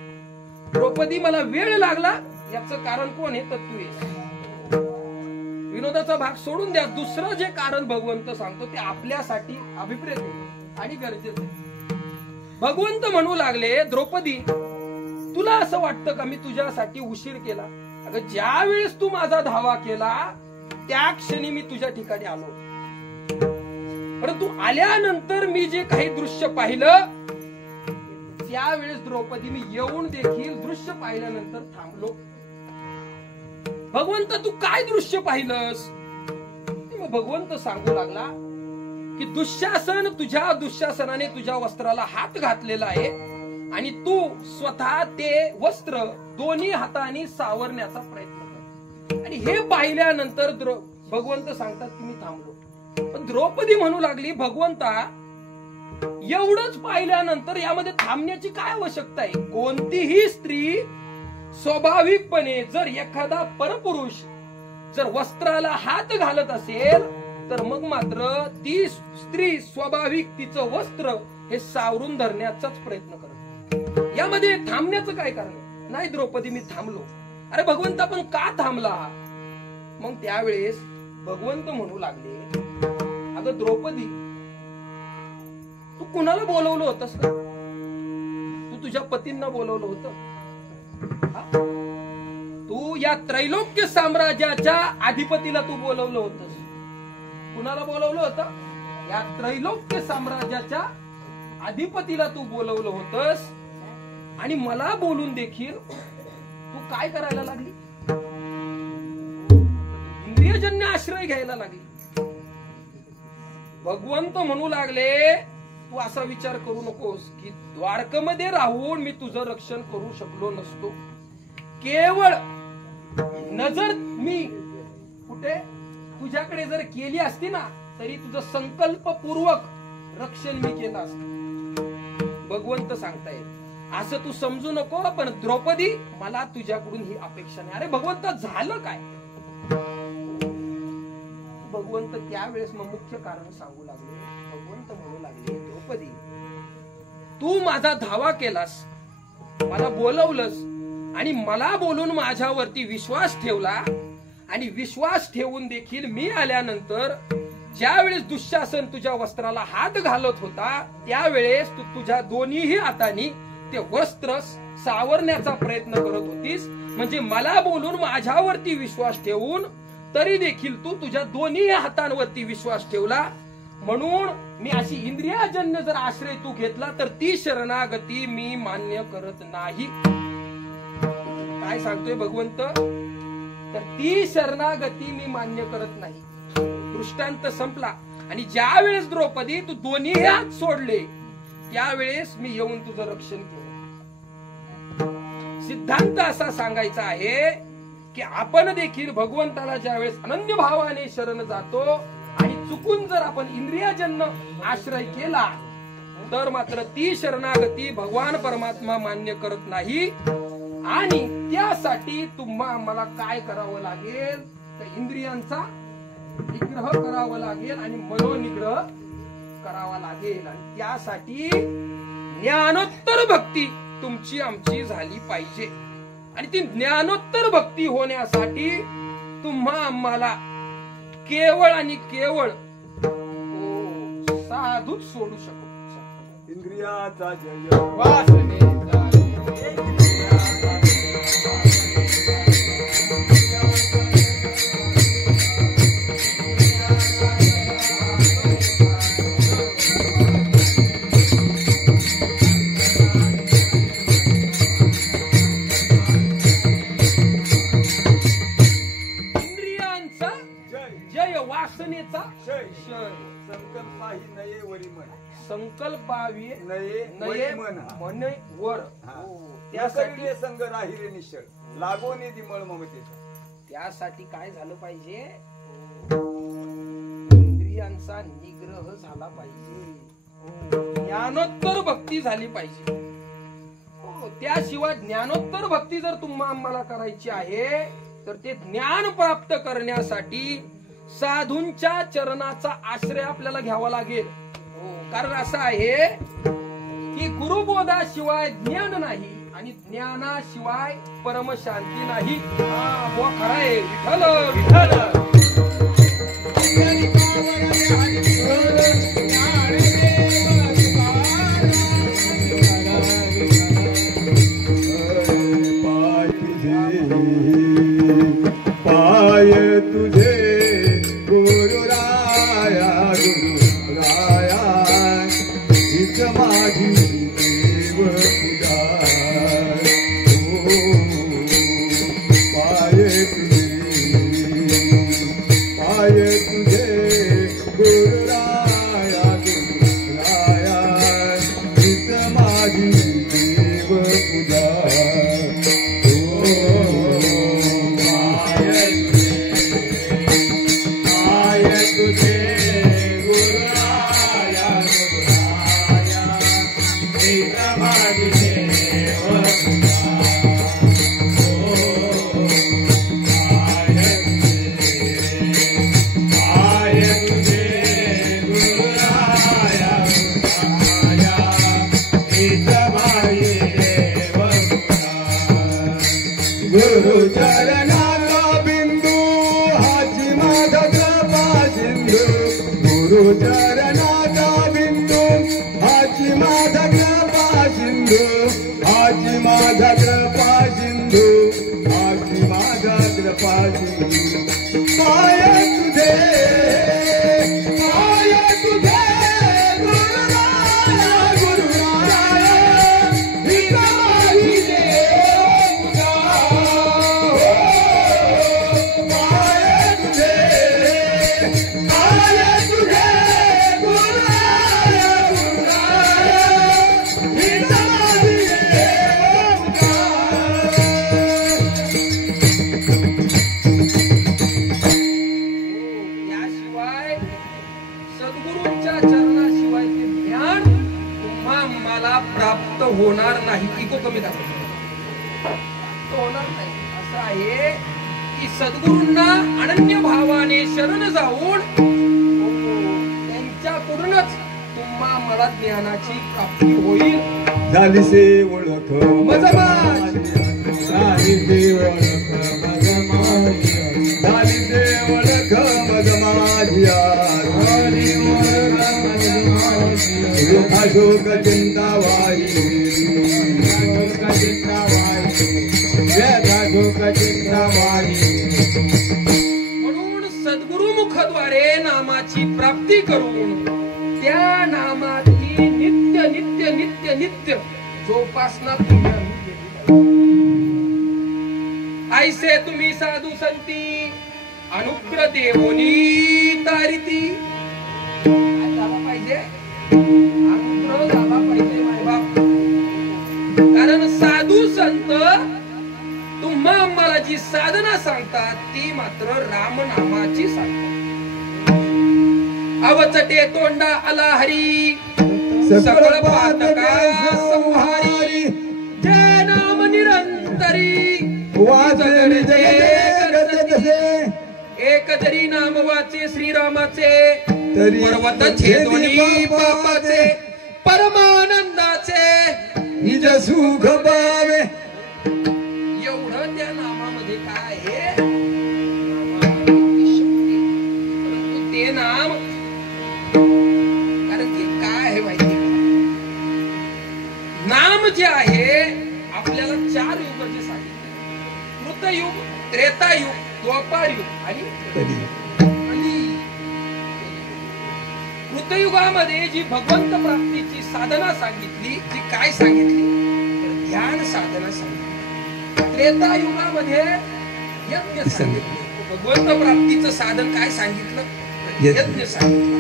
द्रौपदी, मला वेळ लागला याचं कारण कोण आहे तर तू आहेस. विनोदाचा भाग सोडून द्या. दुसरं जे कारण भगवंत सांगतो ते आपल्यासाठी अभिप्रेत आहे आणि गरजेचं आहे. भगवंत म्हणू लागले, द्रौपदी, तुला असं वाटतं का मी तुझ्यासाठी उशीर केला? अगं, ज्या वेळेस तू माझा धावा केला त्या क्षणी मी तुझ्या ठिकाणी आलो, परंतु आल्यानंतर मी जे काही दृश्य पाहिलं त्यावेळेस द्रौपदी मी येऊन देखील दृश्य पाहिल्यानंतर थांबलो. भगवंत, तू काय दृश्य पाहिलंस? मग भगवंत सांगू लागला की दुःशासन, तुझ्या दुःशासनाने तुझ्या वस्त्राला हात घातलेला आहे आणि तू स्वतः ते वस्त्र दोन्ही हाताने सावरण्याचा प्रयत्न कर. आणि हे पाहिल्यानंतर भगवंत सांगतात की मी थांबलो. पण द्रौपदी म्हणू लागली, भगवंता, एवढंच पाहिल्यानंतर यामध्ये थांबण्याची काय आवश्यकता आहे? कोणतीही स्त्री स्वाभाविकपणे जर एखादा परपुरुष जर वस्त्राला हात घालत असेल तर मग मात्र ती स्त्री स्वाभाविक तिचं वस्त्र हे सावरून धरण्याचाच प्रयत्न करत. यामध्ये थांबण्याचं काय कारण नाही? द्रौपदी, मी थांबलो. अरे भगवंत, पण का थांबला? मग त्यावेळेस भगवंत म्हणू लागले, अगं द्रौपदी, तू कुणाला बोलवलं होतस का? तू तुझ्या पतींना बोलवलं होतं? तू या त्रैलोक्य साम्राज्याच्या अधिपतीला तू बोलवलं होतस. कुणाला बोलवलं होतं? या त्रैलोक्य साम्राज्याच्या अधिपतीला तू बोलवलं होतस. आणि मला बोलून देखील तू काय करायला लागली? इंद्रियजन्य आश्रय घ्यायला लागली. भगवंत म्हणू लागले, तू असा विचार करू नकोस की द्वारकेमध्ये राहून मी तुझं रक्षण करू शकलो नसतो. केवळ नजर मी कुठे तुझ्याकडे जर केली असती ना तरी तुझं संकल्पपूर्वक रक्षण मी केलं असतं. भगवंत सांगतायत असं तू समजू नको. पण द्रौपदी, मला तुझ्याकडून ही अपेक्षा नाही. अरे भगवंत, झालं काय? भगवंत त्यावेळेस मग मुख्य कारण सांगू लागले. भगवंत म्हणू लागले, द्रौपदी, तू माझा धावा केलास, मला बोलवलंस आणि मला बोलून माझ्यावरती विश्वास ठेवला. आणि विश्वास ठेवून देखील मी आल्यानंतर ज्यावेळेस दुःशासन तुझ्या वस्त्राला हात घालत होता त्यावेळेस तू तुझ्या दोन्हीही हातांनी ते वस्त्र सावरण्याचा प्रयत्न करत होतीस. म्हणजे मला बोलून माझ्यावरती विश्वास ठेवून तरी देखील तू तुझ्या दोन्ही हातांवरती विश्वास ठेवला म्हणून मी अशी इंद्रियाजन्य जर आश्रय तू घेतला तर ती शरणागती मी मान्य करत नाही. काय सांगतोय भगवंत? तर ती शरणागती मी मान्य करत नाही. दृष्टांत संपला. आणि ज्या वेळेस द्रौपदी तू दोन्ही हात सोडले त्यावेळेस मी येऊन तुझं रक्षण केलं. सिद्धांत असा सांगायचा आहे की आपण देखील भगवंताला ज्यावेळेस अनन्य भावाने शरण जातो आणि चुकून जर आपण इंद्रियाजन्य आश्रय केला तर मात्र ती शरणागती भगवान परमात्मा मान्य करत नाही. आणि त्यासाठी आम्हाला काय करावं लागेल तर इंद्रियांचा निग्रह करावा लागेल आणि मनोनिग्रह करावा लागेल. आणि त्यासाठी ज्ञानोत्तर भक्ती तुमची आमची झाली पाहिजे. आणि ती ज्ञानोत्तर भक्ती होण्यासाठी आम्हाला केवळ आणि केवळ साधूच सोडू शकतो. इंद्रियाचा जय वासनेचा संकल्पाही नये वरी मन. संकल्पावी नये नये मन मन वर. त्यासाठी संग राहिरे निश्चळ लागोने दिमळ ममतेचा. त्यासाठी काय झालं पाहिजे? इंद्रियांचा निग्रह झाला पाहिजे. ज्ञानोत्तर भक्ती झाली पाहिजे. त्याशिवाय ज्ञानोत्तर भक्ती जर आम्हाला करायची आहे तर ते ज्ञान प्राप्त करण्यासाठी साधूंच्या चरणाचा आश्रय आपल्याला घ्यावा लागेल. कारण असं आहे की गुरुबोधाशिवाय ज्ञान नाही आणि ज्ञानाशिवाय परमशांती नाही. हा खरं आहे. विठ्ठल विठ्ठल पाय तुझे गुरुराया गुरुराया हीच माझी देव पूजा. पाय तुझे गुरुराया गुरुराया हीच माझी देव पूजा. गुरु चरणाचा बिंदू हाची माझा कृपा सिंधू. गुरु चरणाचा बिंदू हाची माझा कृपा सिंधू. हाची माझा कृपा सिंधू. हाची माझा कृपा सिंधू. पाय तुझे पाय तुझे गुरुराया गुरुराया हीच माझी देव पूजा. प्राप्त होणार नाही. इको कमी होणार नाही. असं आहे की सद्गुरूंना अनन्य भावाने शरण जाऊन त्यांच्याकडूनच मला ज्ञानाची प्राप्ती होईल. झाली से ओळख मज माझी. झाली से ओळख मज माझी. झाली से ओळख मज माझिया. झाली ओळख मज माझिया. शोक चिंता वाई शोक चिंता वाई व्यथा शोक चिंता वाई. म्हणून सद्गुरुमुखाद्वारे नामाची प्राप्ती करून जोपासना तुम्ही आम्ही केली पाहिजे. ऐसे तुम्ही साधू संती अनुग्रह देवोनी तारिती. काय झाला पाहिजे? अनुग्रह झाला पाहिजे मायबाप. कारण साधू संत तुम्हा आम्हाला जी साधना सांगतात ती मात्र रामनामाची सांगतात. अवचटे तोंडा आला हरी सकळ पातका संहारी. जय नाम निरंतरी वाजले जगदसे. एक जरी नाम वाचे श्रीरामाचे तरी पर्वत छेदोनी पापाचे परमानंदाचे निज सुख पावे. एवढं त्या नामामध्ये काय आहे? नामामध्ये शक्ती. परंतु ते नाम कारण की काय आहे माहिती? नाम जे आहे आपल्याला 4 युगाचे सांगितले. कृतयुग, त्रेतायुग, द्वापारयुग आणि कृतयुगामध्ये जी भगवंत प्राप्तीची साधना सांगितली, जी काय सांगितली? तर ध्यान साधना सांगितली. त्रेतायुगामध्ये यज्ञ सांगितले. भगवंत प्राप्तीचं साधन काय सांगितलं? यज्ञ सांगितलं.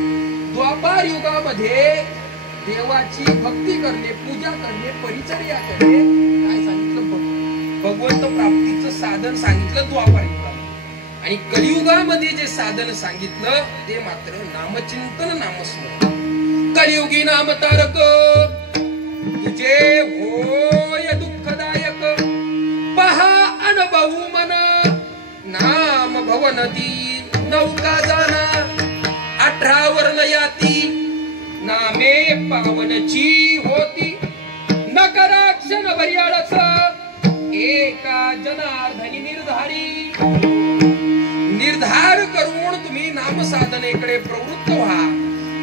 द्वापार युगामध्ये देवाची भक्ती करणे, पूजा करणे, परिचर्या करणे काय सांगितलं? भगवंत प्राप्तीचं साधन सांगितलं द्वापार युगामध्ये. आणि कलियुगामध्ये जे साधन सांगितलं ते मात्र नामचिंतन, नामस्मरण. कलियुगी नाम तारक तुझे होय दुःखदायक. पहा अनुभवू मन नाम भवनदी नौका जाना. 18 वर्ण याती नामे पावनची होती. न करा क्षण भरियाळच एका जनार्दनी निर्धारी. निर्धार करून तुम्ही नाम साधनेकडे प्रवृत्त व्हा.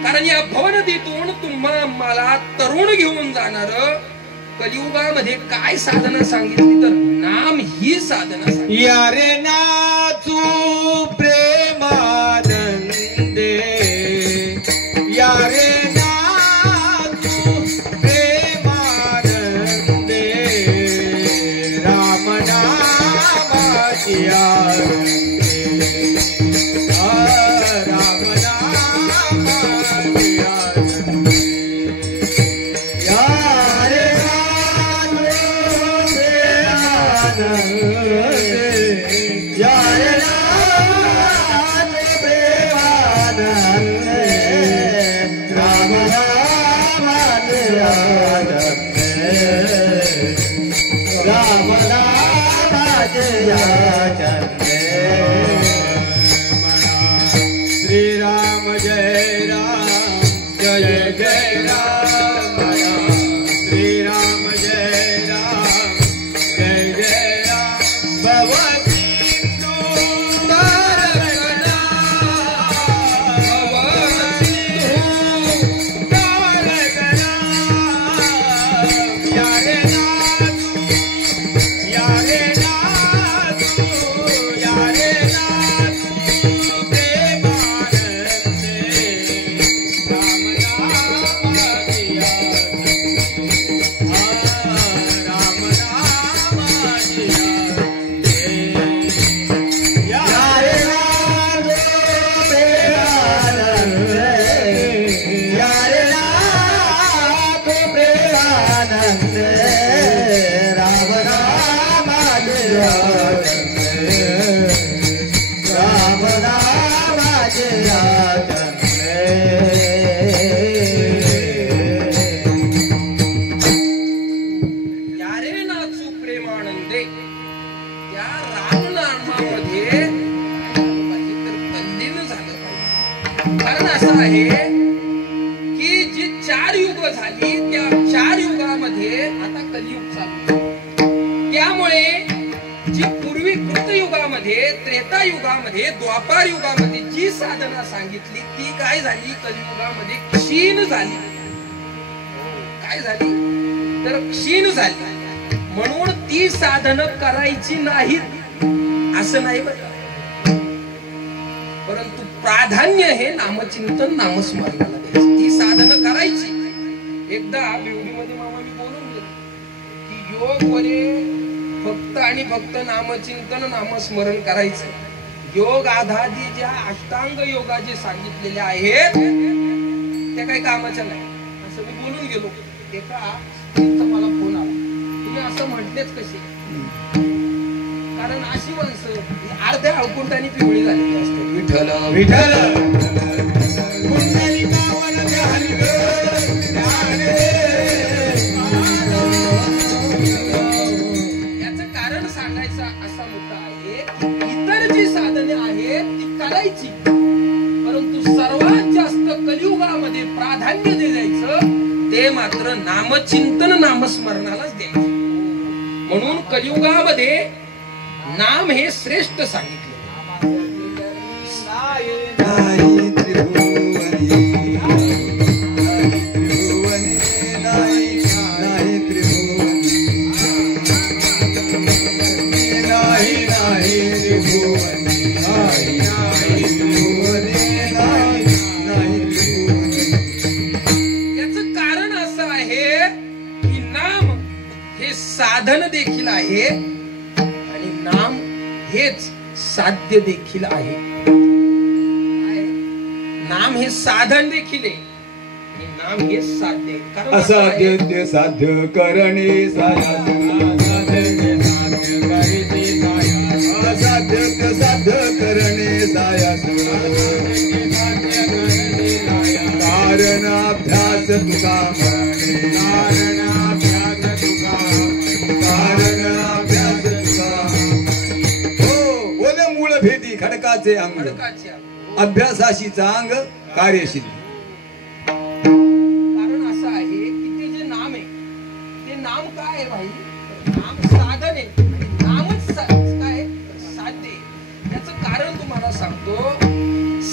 कारण या भवनदीतून तुम्हा आम्हाला तरुण घेऊन जाणार कलियुगामध्ये काय साधना सांगितली? तर नाम ही साधना सांगितली. या रे नाचू प्रेमानंदे. या रे नाचू प्रेमानंदे. राम नामाची आनंदे. राम नामाची आनंदे. या रे नाचू प्रेमानंदे. या रे नाचू प्रेमानंदे. राम नामाची आनंदे. राम नामाची आनंदे. श्री राम जय राम जय जय राम राम. श्री राम जय राम जय जय राम. भवसिंधु तारकना. भवसिंधु तारकना. या रे नाचू. या रे नाचू. या रे नाचू प्रेमानंदे. राम नामाची आनंदे. राम नामाची आनंदे. या रे नाचू प्रेमानंदे. या रे नाचू प्रेमानंदे. राम नामाची आनंदे. राम नामाची आनंदे. यारे नाचू प्रेमानंदे. त्या रामनामामध्ये तर तल्लीन झालं पाहिजे. कारण असं आहे की जी 4 युग झाली त्या 4 युगामध्ये आता कलियुग चालू. त्यामुळे जी पूर्वी कृतयुगामध्ये, त्रेतायुगामध्ये, द्वापार युगामध्ये जी साधना सांगितली ती काय झाली? कलियुगामध्ये क्षीण झाली. काय झाली? तर क्षीण झाली. म्हणून ती साधन करायची नाहीत असं नाही बरं. परंतु प्राधान्य हे नामचिंतन, नामस्मरणाला द्यायचं. ती साधन करायची. एकदा बिवडीमध्ये मामा मी बोलून गेलो. योग वरे फक्त आणि फक्त नामचिंतन नामस्मरण करायचं. योग आधादी ज्या अष्टांग योगा जे सांगितलेले आहेत त्या काही कामाच्या नाही असं मी बोलून गेलो. एका मला फोन आला, तुम्ही असं म्हटलेच कसे? कारण अशी माणसं अर्ध्या अवकुंठाने पिवळी झालेली असते. विठ्ठल विठ्ठल याचं कारण सांगायचा असा मुद्दा आहे की इतर जी साधने आहेत ती करायची, परंतु सर्वात जास्त कलियुगामध्ये प्राधान्य द्यायचं ते मात्र नामचिंतन नामस्मरणालाच द्यायचं. म्हणून कलियुगामध्ये नाम हे श्रेष्ठ सांगितले. याचं कारण असं आहे की नाम हे साधन देखील आहे आणि नाम हेच साध्य देखील आहे. नाम हे साधन देखील आहे आणि नाम हे साध्य आहे. कारण असाध्य ते साध्य करणे असाध्य ते साध्य करणे सायास कारण अभ्यास तुका कारण अभ्यास तुका हो मूळ भेदी खडकाचे अंग खडकाचे अभ्यासाशी चांग कार्यशील. कारण असं आहे की ते जे नाम आहे ते नाम काय आहे भाई? नाम साधन आहे आणि नामच काय साध्य आहे. याचं कारण तुम्हाला सांगतो.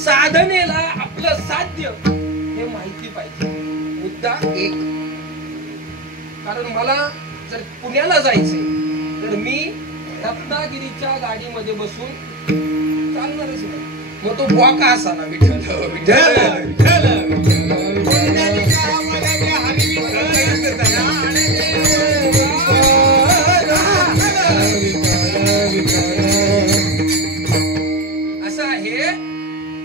साधनेला आपलं साध्य हे माहिती पाहिजे. मुद्दा एक, कारण मला जर पुण्याला जायचंय तर मी रत्नागिरीच्या गाडीमध्ये बसून चालणारच नाही. मग तो बुवा का असा ना विठ्ठल विठ्ठल असं आहे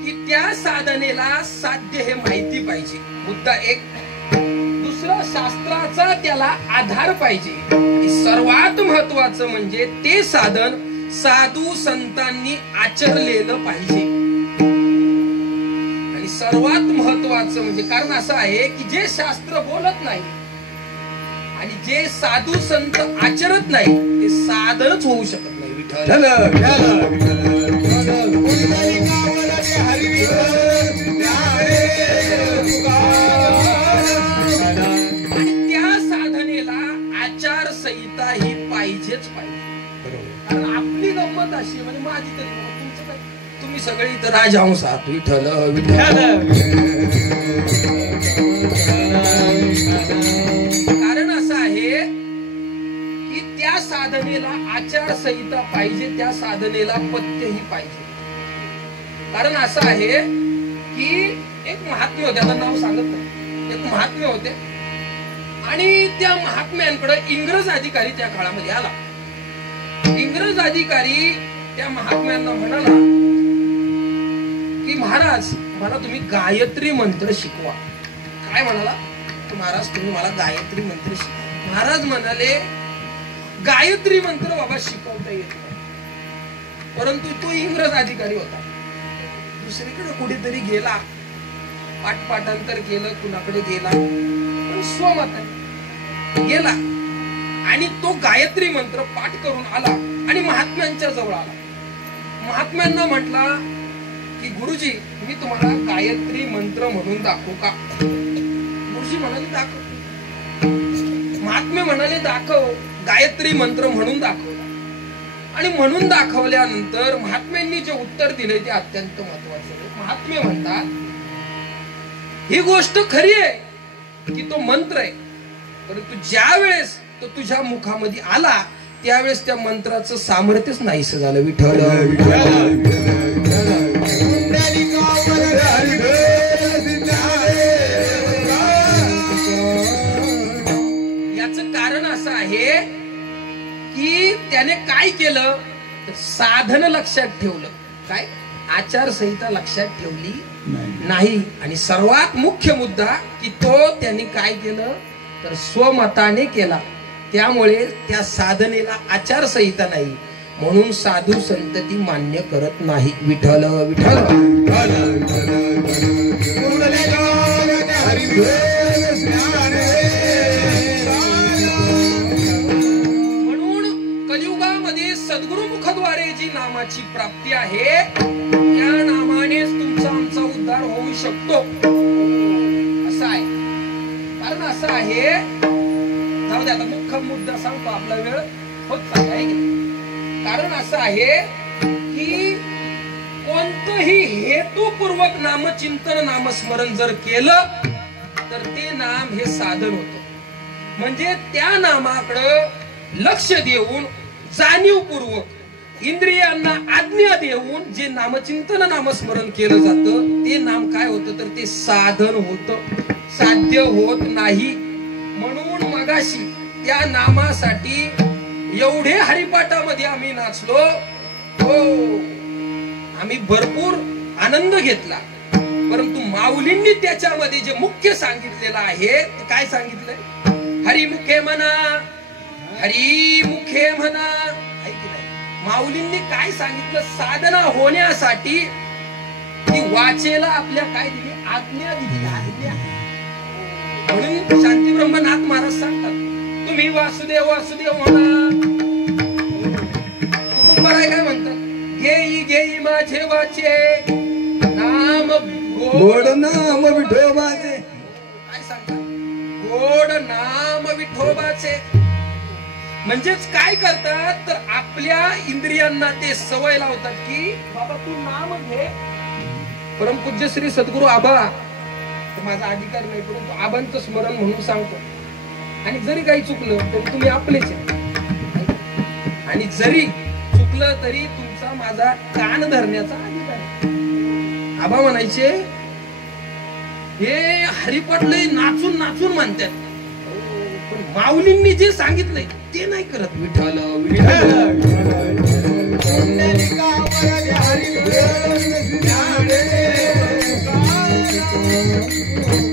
की त्या साधनेला साध्य हे माहिती पाहिजे. मुद्दा एक. दुसरा, शास्त्राचा त्याला आधार पाहिजे. सर्वात महत्वाचं म्हणजे ते साधन साधू संतांनी आचरलेलं पाहिजे. आणि सर्वात महत्वाचं म्हणजे कारण असं आहे की जे शास्त्र बोलत नाही आणि जे साधू संत आचरत नाही ते साधनच होऊ शकत नाही. विठ्ठल आणि त्या साधनेला आचारसंहिता ही पाहिजेच पाहिजे. कारण आपली गंमत अशी म्हणजे माझी तरी तुमचं काय, तुम्ही सगळे इथं राजहंस आहात. विठ्ठल विठ्ठल कारण असं आहे की त्या साधनेला आचारसंहिता पाहिजे, त्या साधनेला पथ्यही पाहिजे. कारण असं आहे की एक महात्मे होते, आता नाव सांगत नाही, एक महात्मे होते आणि त्या महात्म्यांकडे इंग्रज अधिकारी त्या काळामध्ये आला. इंग्रज अधिकारी त्या महात्म्यांना म्हणाला की महाराज मला तुम्ही गायत्री मंत्र शिकवा. काय म्हणाला? महाराज तुम्ही मला गायत्री मंत्र शिकवा. महाराज म्हणाले गायत्री मंत्र बाबा शिकवता येत नाही. परंतु तो इंग्रज अधिकारी होता, दुसरीकडे कुठेतरी गेला, पाठपाठांतर केलं, कुणाकडे गेला, पण स्वमताने गेला आणि तो गायत्री मंत्र पाठ करून आला आणि महात्म्यांच्या जवळ आला. महात्म्यांना म्हटला की गुरुजी मी तुम्हाला गायत्री मंत्र म्हणून दाखवू का? गुरुजी म्हणाले दाखव. महात्मे म्हणाले दाखव. गायत्री मंत्र म्हणून दाखवला आणि म्हणून दाखवल्यानंतर महात्म्यांनी जे उत्तर दिले ते अत्यंत महत्वाचे. महात्मे म्हणतात ही गोष्ट खरी आहे की तो मंत्र आहे, परंतु ज्या वेळेस तो तुझ्या मुखामध्ये आला त्यावेळेस त्या मंत्राचं सामर्थ्यच नाहीसं झालं. विठ्ठल याचं कारण असं आहे की त्याने काय केलं तर साधन लक्षात ठेवलं, काय आचारसंहिता लक्षात ठेवली नाही. आणि सर्वात मुख्य मुद्दा की तो त्यांनी काय केलं तर स्वमताने केला. त्यामुळे त्या साधनेला आचारसंहिता नाही, म्हणून साधू संत ती मान्य करत नाही. विठ्ठल विठ्ठल म्हणून कलियुगामध्ये सद्गुरु मुखद्वारे जी नामाची प्राप्ती आहे त्या नामानेच तुमचा आमचा उद्धार होऊ शकतो. असं आहे. कारण असं आहे, जाऊ दे आता मुख्य मुद्दा सांगतो, आपला वेळ होत चालला आहे. कारण असं आहे की कोणतंही हेतुपूर्वक नामचिंतन नामस्मरण जर केलं तर ते नाम हे साधन होतं. म्हणजे त्या नामाकडं लक्ष देऊन जाणीवपूर्वक इंद्रियांना आज्ञा देऊन जे नामचिंतन नामस्मरण केलं जातं ते नाम काय होतं तर ते साधन होतं, साध्य होत नाही. म्हणून मगाशी त्या नामासाठी एवढे हरिपाठामध्ये आम्ही नाचलो, हो आम्ही भरपूर आनंद घेतला. परंतु माऊलींनी त्याच्यामध्ये जे मुख्य सांगितलेलं आहे ते काय सांगितलंय, हरिमुखे म्हणा हरिमुखे म्हणा. माऊलींनी काय सांगितलं, साधना होण्यासाठी ती वाचेला आपल्या काय दिली, आज्ञा दिली, आज्ञा. म्हणून शांती ब्रह्मनाथ महाराज सांगतात तुम्ही वासुदेव वासुदेव म्हणा. तुकुंबराय काय म्हणतात, घेई घेई माझे वाचे नाम गोड नाम विठोबाचे. काय सांगतात, गोड नाम विठोबाचे. म्हणजेच काय करतात तर आपल्या इंद्रियांना ते सवय लावतात की बाबा तू नाम घे. परमपूज्य श्री सद्गुरु आबा, माझा अधिकार नाही परंतु आबांचं स्मरण म्हणून सांगतो. आणि जरी काही चुकलं तरी तुम्ही आपलेच आहे, आणि जरी चुकलं तरी तुमचा माझा कान धरण्याचा अधिकार आहे. आबा म्हणायचे हे हरिपाठ लय नाचून नाचून म्हणतात, पण माऊलींनी जे सांगितलंय ते नाही करत. विठ्ठल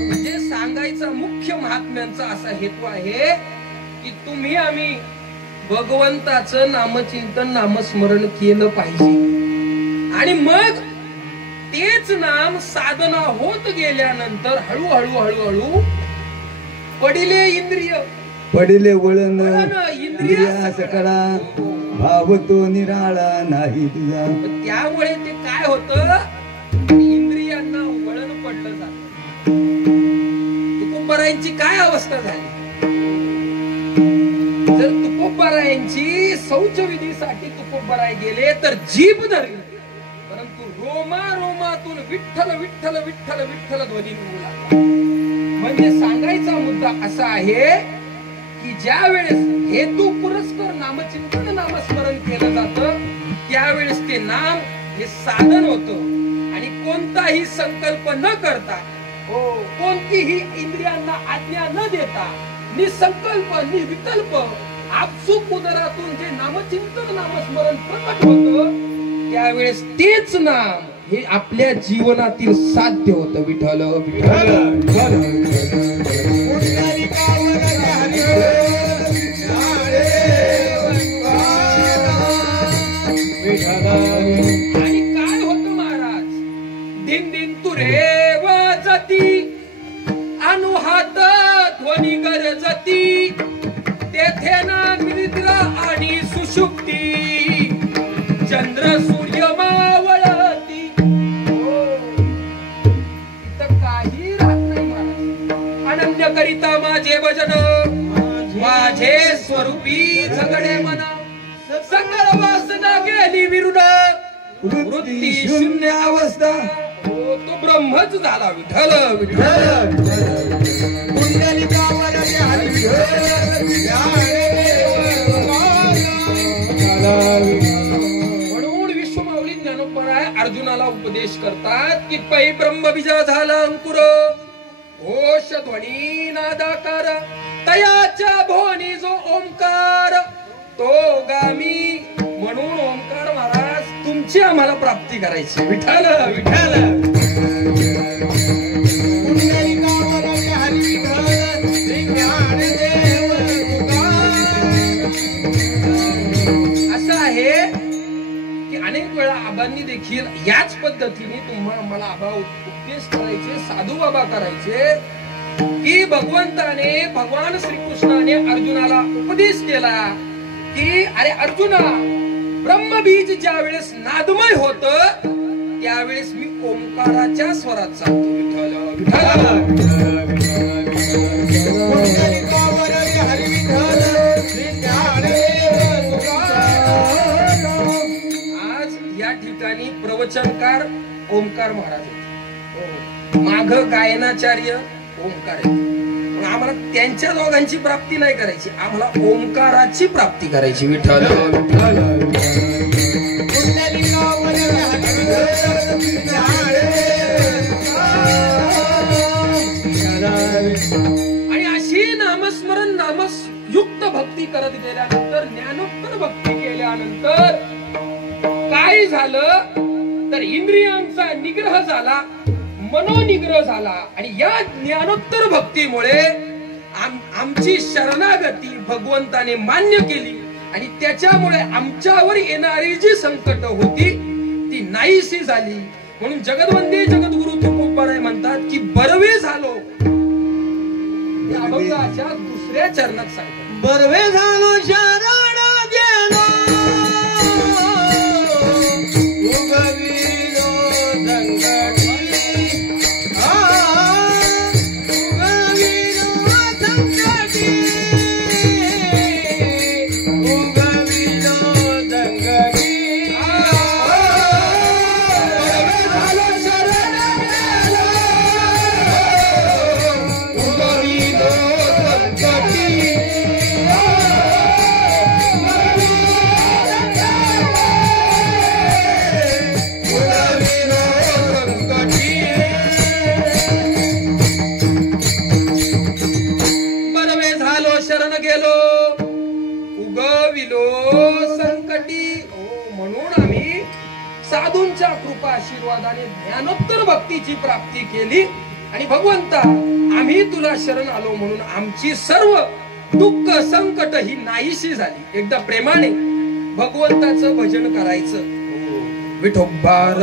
म्हणजे सांगायचा मुख्य महात्म्यांचा असा हेतू आहे की तुम्ही आम्ही भगवंताचं नामचिंतन नामस्मरण केलं पाहिजे. आणि मग तेच नाम साधना होत गेल्यानंतर हळूहळू हळूहळू पडिले इंद्रिय पडिले वळण इंद्रिया सकळा भाव तो निराळा नाही तुझा. त्यामुळे ते काय होतं, इंद्रियांना वळण पडलं जात. तुकोबारायांची काय अवस्था झाली, जर तुकोबारायांची शौचविधीसाठी तुकोबाराय गेले तर जीभ धरली, परंतु रोमा रोमातून विठ्ठल विठ्ठल विठ्ठल विठ्ठल ध्वनी निघू लागला. म्हणजे सांगायचा मुद्दा असा आहे की ज्या वेळेस हेतू पुरस्कर नामचिंतन नामस्मरण केलं जातं त्यावेळेस ते नाम हे साधन होतं. आणि कोणताही संकल्प न करता, हो कोणतीही इंद्रियांना आज्ञा न देता निसंकल्प निविकल्प आपसूक उदरातून जे नामचिंतन नामस्मरण प्रकट होतं त्यावेळेस तेच नाम हे आपल्या जीवनातील साध्य होतं. विठ्ठल विठ्ठल. आणि काय होतं महाराज, दिन दिन तुरे वाजती अनुहात ध्वनी गरजती, तेथे ना निद्रा आणि सुषुप्ती चंद्र सूर्य मावळती. इथं काही राहत नाही महाराज. अनन्य करिता माझे भजन माझे स्वरूपी झगडे मन, सकळ वासना गेली विरुड वृत्ती शून्य अवस्था, तो ब्रह्मच झाला. विठ्ठल विठ्ठल. म्हणून विश्वमाऊली ज्ञानोबराय अर्जुनाला उपदेश करतात की पै ब्रह्मबीज झाला अंकुर, घोष ध्वनी नादाकार, तयाच्या भोनी जो ओंकार, तो आम्हाला प्राप्ती करायची. विठ्ठल विठ्ठल. पुंडलिकावर हरी विठ्ठल श्री ज्ञानदेव असं आहे की अनेक वेळा आबांनी देखील याच पद्धतीने तुम्हाला मला आबा उपदेश करायचे, साधू बाबा करायचे की भगवंताने भगवान श्रीकृष्णाने अर्जुनाला उपदेश केला की अरे अर्जुना, ब्रह्मबीज ज्या वेळेस नादमय होत त्यावेळेस मी ओंकाराच्या स्वरात सांगतो. विठ्ठल विठ्ठल. पुंडलिकावर हरी विठ्ठल श्री ज्ञानदेव आज या ठिकाणी प्रवचनकार ओंकार महाराज होते, माघ गायनाचार्य ओंकार आहे. पण आम्हाला त्यांच्या दोघांची प्राप्ती नाही करायची, आम्हाला ओंकाराची प्राप्ती करायची. विठ्ठल विठ्ठल. पुंडलिकावर हरी विठ्ठल श्री आणि अशी नामस्मरण नामयुक्त भक्ती करत गेल्यानंतर, ज्ञानोत्तर भक्ती केल्यानंतर काय झालं तर इंद्रियांचा निग्रह झाला, मनोनिग्रह झाला. आणि या ज्ञानोत्तर भक्तीमुळे आमची शरणागती भगवंताने मान्य केली आणि त्याच्यामुळे आमच्यावर येणारी जी संकट होती ती नाहीशी झाली. म्हणून जगदवंदे जगद्गुरु तुकोबाराय म्हणतात की बरवे झालो. त्या अभंगाच्या दुसऱ्या चरणात सांगतात, बरवे झालो शरण गेलो उगविलो संकटी साधूंच्या कृपा आशीर्वादाने ज्ञानोत्तर भक्तीची प्राप्ती केली आणि भगवंता आम्ही तुला शरण आलो म्हणून आमची सर्व दुःख संकट ही नाहीशी झाली. एकदा प्रेमाने भगवंताचं भजन करायचं. विठोबार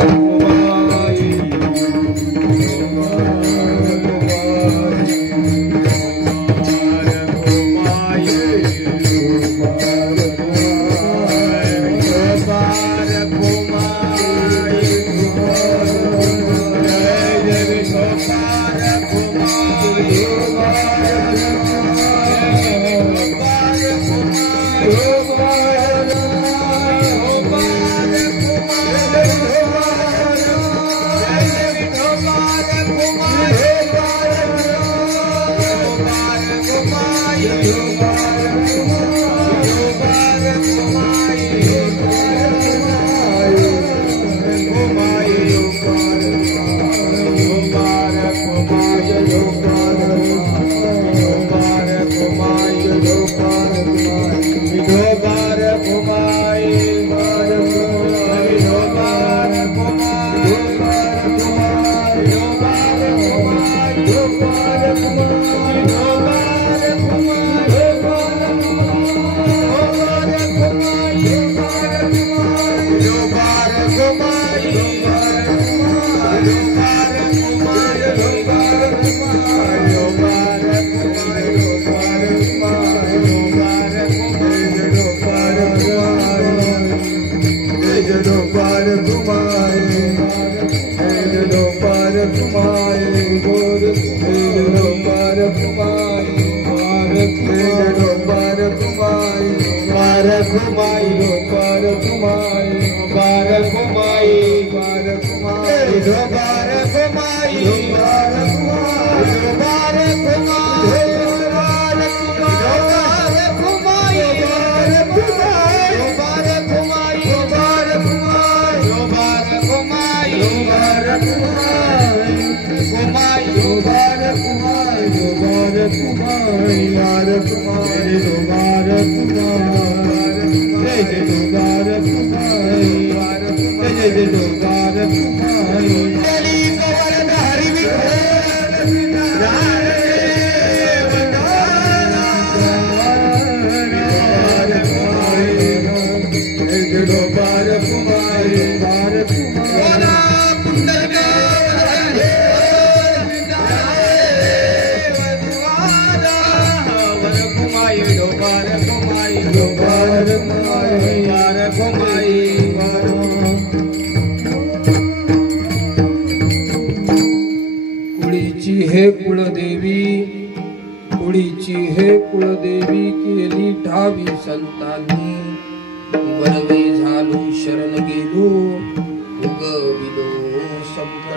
जय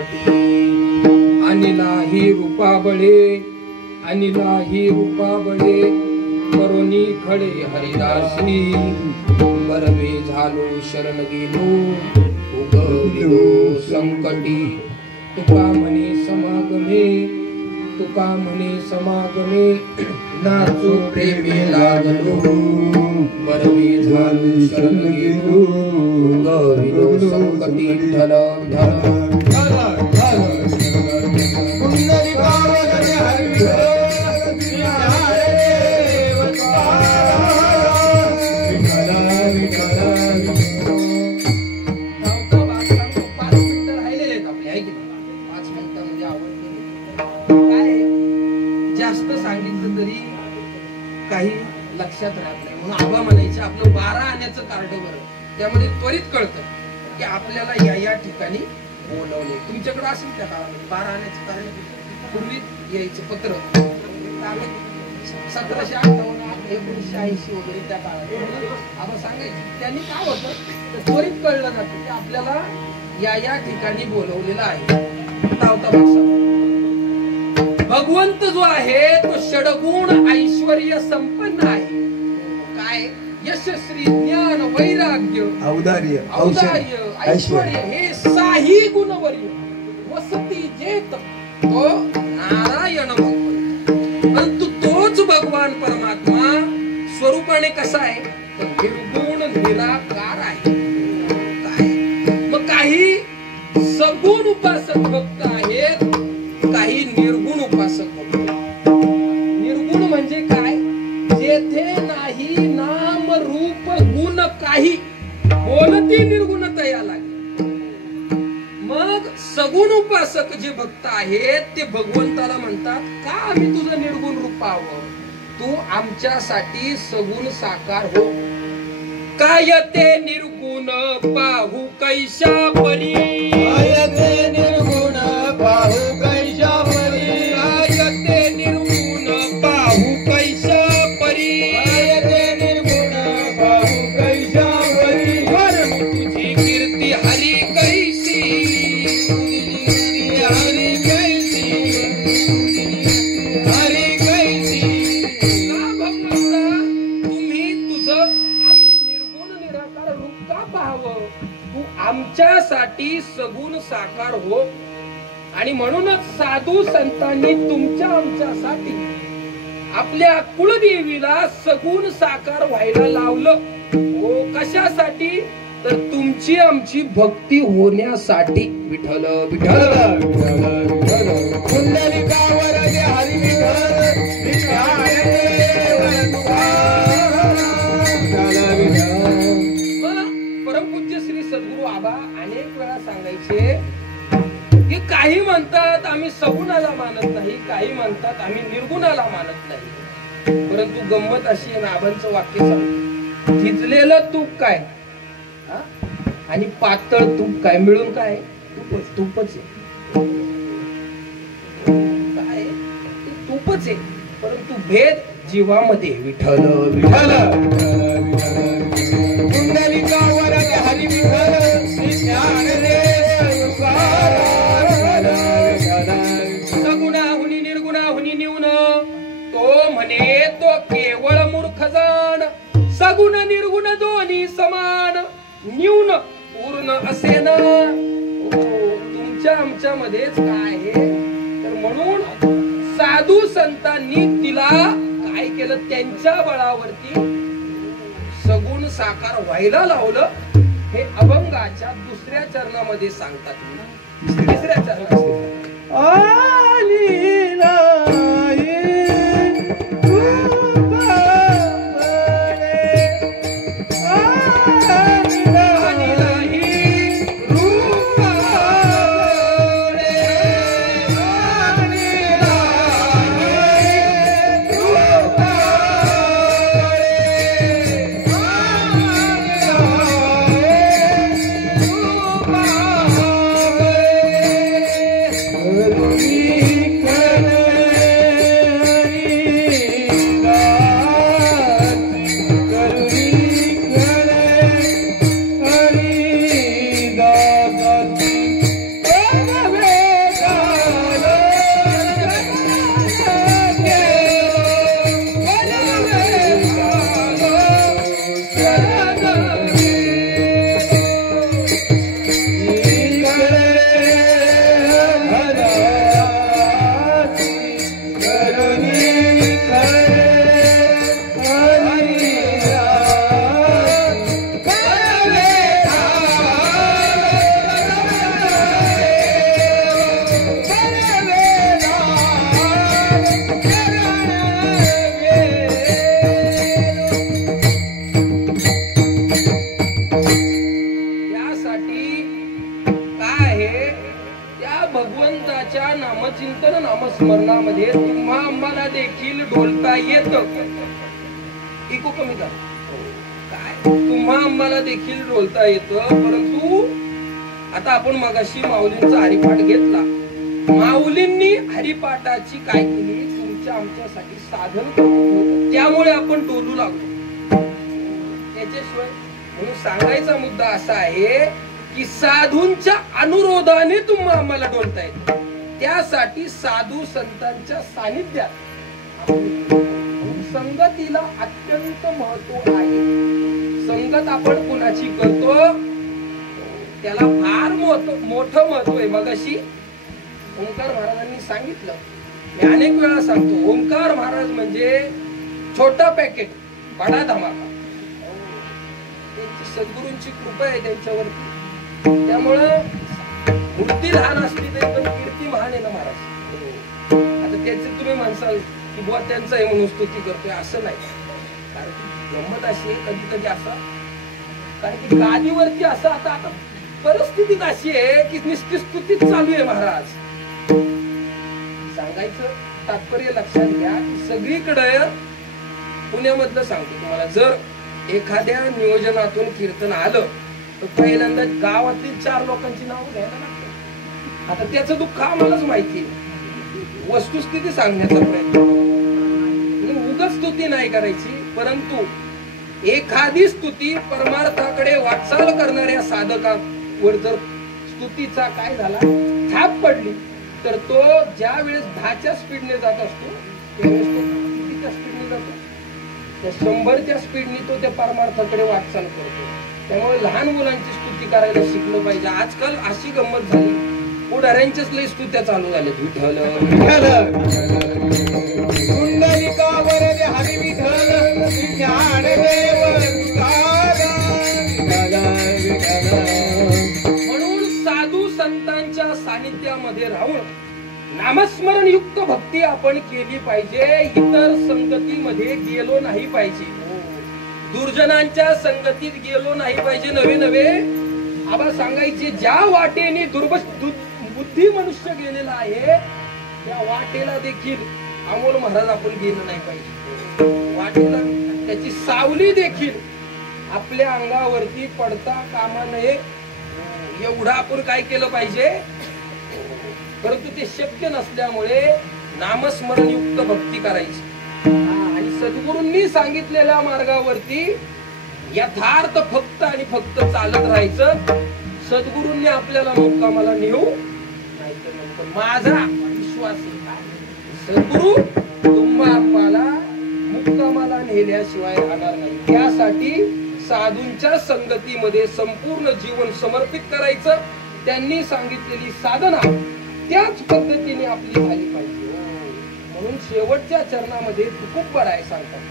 संकटी अनिलाही रूपाबळे करोनी खडे हरिदासी बरवे झालो शरण गेलो उगविलो संकटी तुका म्हणे समागमे नाचो प्रेमे लागलो बरवे झालो शरण गेलो उगविलो संकटी ढल ढल जास्त सांगितलं तरी काही लक्षात राहत नाही म्हणून आबा म्हणायचे आपलं 12 आण्याचं कार्ड बरं त्यामध्ये त्वरित कळतं की आपल्याला या ठिकाणी बोलवले. तुमच्याकडे असेल त्या काळामध्ये 12 आण्याचं कार्ड पूर्वी यायचं पत्र 1758-1980 वगैरे त्या काळात आबा सांगायचे. त्यांनी काय होतं त्वरित कळलं जातं की आपल्याला या ठिकाणी बोलवलेलं आहे. भगवंत जो आहे तो षडगुण ऐश्वर्य संपन्न आहे. काय यश श्री ज्ञान वैराग्य औदार्य ऐश्वर्य हे 6 गुणवर्य वसती जेत तो नारायण भगवंत. परंतु तोच भगवान परमात्मा स्वरूपाने कसा आहे तर निर्गुण निराकार आहे. काय मग काही सगुण उपासक भक्त आहेत काही निर्गुण उपासक भक्त. निर्गुण म्हणजे काय जेथे नाही नाम रूप गुण काही बोलती निर्गुणता या लागली. मग सगुण उपासक जे भक्त आहेत ते भगवंताला म्हणतात का आम्ही तुझं निर्गुण रूप पाहावं तू आमच्यासाठी सगुण साकार हो. काय ते निर्गुण पाहू कैशा परी निर्गुण पाहू कैशा परी ते निर्गुण पाहू कैशा परी निर्गुण पाहू कैशा परी तुझी कीर्ती हरी कैसी हरी कैसी हरी कैसी का भगवंता तुम्ही तुझं आम्ही निर्गुण निराकार रूप का पाहावं तू आमच्यासाठी सगुण साकार हो. आणि म्हणूनच साधू संतांनी तुमच्या आमच्यासाठी आपल्या कुलदेवीला सगुण साकार व्हायला लावलं. हो कशासाठी तर तुमची आमची भक्ती होण्यासाठी. विठ्ठल विठ्ठल कुंडलिकावर हरी परमपूज्य श्री सद्गुरु आबा अनेक वेळा सांगायचे की काही म्हणतात आम्ही सगुणाला मानत नाही काही म्हणतात आम्ही निर्गुणाला मानत नाही. परंतु गंमत अशी आहे आबांचं वाक्य सांगतो थिजलेलं तूप काय आणि पातळ तूप काय मिळून काय तूपच आहे. काय तूपच आहे परंतु भेद जीवामध्ये. विठ्ठल विठ्ठल कुंडलिकावर हरी विठ्ठल ज्ञान रे सगुणाहुनी निर्गुणाहुनी न्यून तो म्हणे तो केवळ मूर्ख जाण सगुण निर्गुण दोन्ही समान न्यून पूर्ण असे ना. तुमच्या आमच्या मध्येच काय आहे तर म्हणून साधू संतांनी तिला काय केलं त्यांच्या बळावरती सगुण साकार व्हायला लावलं. हे अभंगाच्या 2ऱ्या चरणामध्ये सांगतात. 3ऱ्या चरणात नामचिंतन नामस्मरणामध्ये तुम्हा आम्हाला देखील डोलता येतं. इको कमी करा. काय तुम्हा आम्हाला देखील डोलता येतं, परंतु आता आपण मगाशी माऊलींचा हरिपाठ घेतला. माऊलींनी हरिपाठाची काय केली, तुमच्या आमच्यासाठी साधन करून ठेवलं. त्यामुळे आपण डोलू लागलो. त्याच्याशिवाय म्हणून सांगायचा मुद्दा असा आहे की साधूंच्या अनुरोधाने तुम्हा आम्हाला डोलता येत. त्यासाठी साधू संतांच्या सानिध्यात संगतीला अत्यंत महत्व आहे. संगत आपण कुणाची करतो त्याला फार मोठं महत्व आहे. मगाशी ओंकार महाराजांनी सांगितलं, मी अनेक वेळा सांगतो, ओंकार महाराज म्हणजे छोटा पॅकेट बडा धमाका. त्यांची सद्गुरूंची कृपा आहे त्यांच्यावरती. त्यामुळं मूर्ती लहान असली तरी पण कीर्ती महान आहे ना महाराज. आता त्याचे तुम्ही म्हणसाल की बुवा त्यांचं आहे म्हणून स्तुती करतोय, असं नाही. कारण की गंमत अशी आहे कधी कधी असं, कारण की गादीवरती असं आता परिस्थितीत अशी आहे की नुसती स्तुतीच चालू आहे महाराज. सांगायचं तात्पर्य लक्षात घ्या की सगळीकडे पुण्यामधलं सांगतो तुम्हाला, जर एखाद्या नियोजनातून कीर्तन आलं तर पहिल्यांदा गावातील 4 लोकांची नावं घ्यायला लागतात. आता त्याचं दुःख आम्हालाच माहिती आहे. वस्तुस्थिती सांगण्याचा प्रयत्न, उगाच स्तुती नाही करायची, परंतु एखादी स्तुती परमार्थाकडे वाटचाल करणाऱ्या साधकावर जर स्तुतीचा काय झाला छाप पडली तर तो ज्या वेळेस 10च्या स्पीडने जात असतो त्यावेळेस तो कितीच्या स्पीडने जातो, त्या 100च्या स्पीडने तो त्या परमार्थाकडे वाटचाल करतो. त्यामुळे लहान मुलांची स्तुती करायला शिकलं पाहिजे. आजकाल अशी गंमत झाली, पुढाऱ्यांच्याच लई स्तुत्या चालू झाल्या. विठ्ठल कुंडलिकावर हरी विठ्ठल ज्ञानदेव म्हणून साधू संतांच्या सानिध्यामध्ये राहून नामस्मरण युक्त भक्ती आपण केली पाहिजे. इतर संगतीमध्ये गेलो नाही पाहिजे, दुर्जनांच्या संगतीत गेलो नाही पाहिजे. नवे नवे आबा सांगायचे, ज्या वाटेने बुद्धी मनुष्य गेलेला आहे त्या वाटेला देखील अमोल महाराज आपण गेलं नाही पाहिजे. वाटेला त्याची सावली देखील आपल्या अंगावरती पडता कामा नये एवढं आपण काय केलं पाहिजे. परंतु ते शक्य नसल्यामुळे नामस्मरण युक्त भक्ती करायची आणि सद्गुरूंनी सांगितलेल्या मार्गावरती यथार्थ फक्त आणि फक्त चालत राहायचं. सद्गुरूंनी आपल्याला मुक्कामाला नेऊ नाही तर माझा विश्वास आहे सद्गुरू तुम्हाला मुक्कामाला नेल्याशिवाय राहणार नाही. त्यासाठी साधूंच्या संगतीमध्ये संपूर्ण जीवन समर्पित करायचं. त्यांनी सांगितलेली साधना त्याच पद्धतीने आपली झाली पाहिजे. म्हणून शेवटच्या चरणामध्ये तुकोबर आहे सांगतात,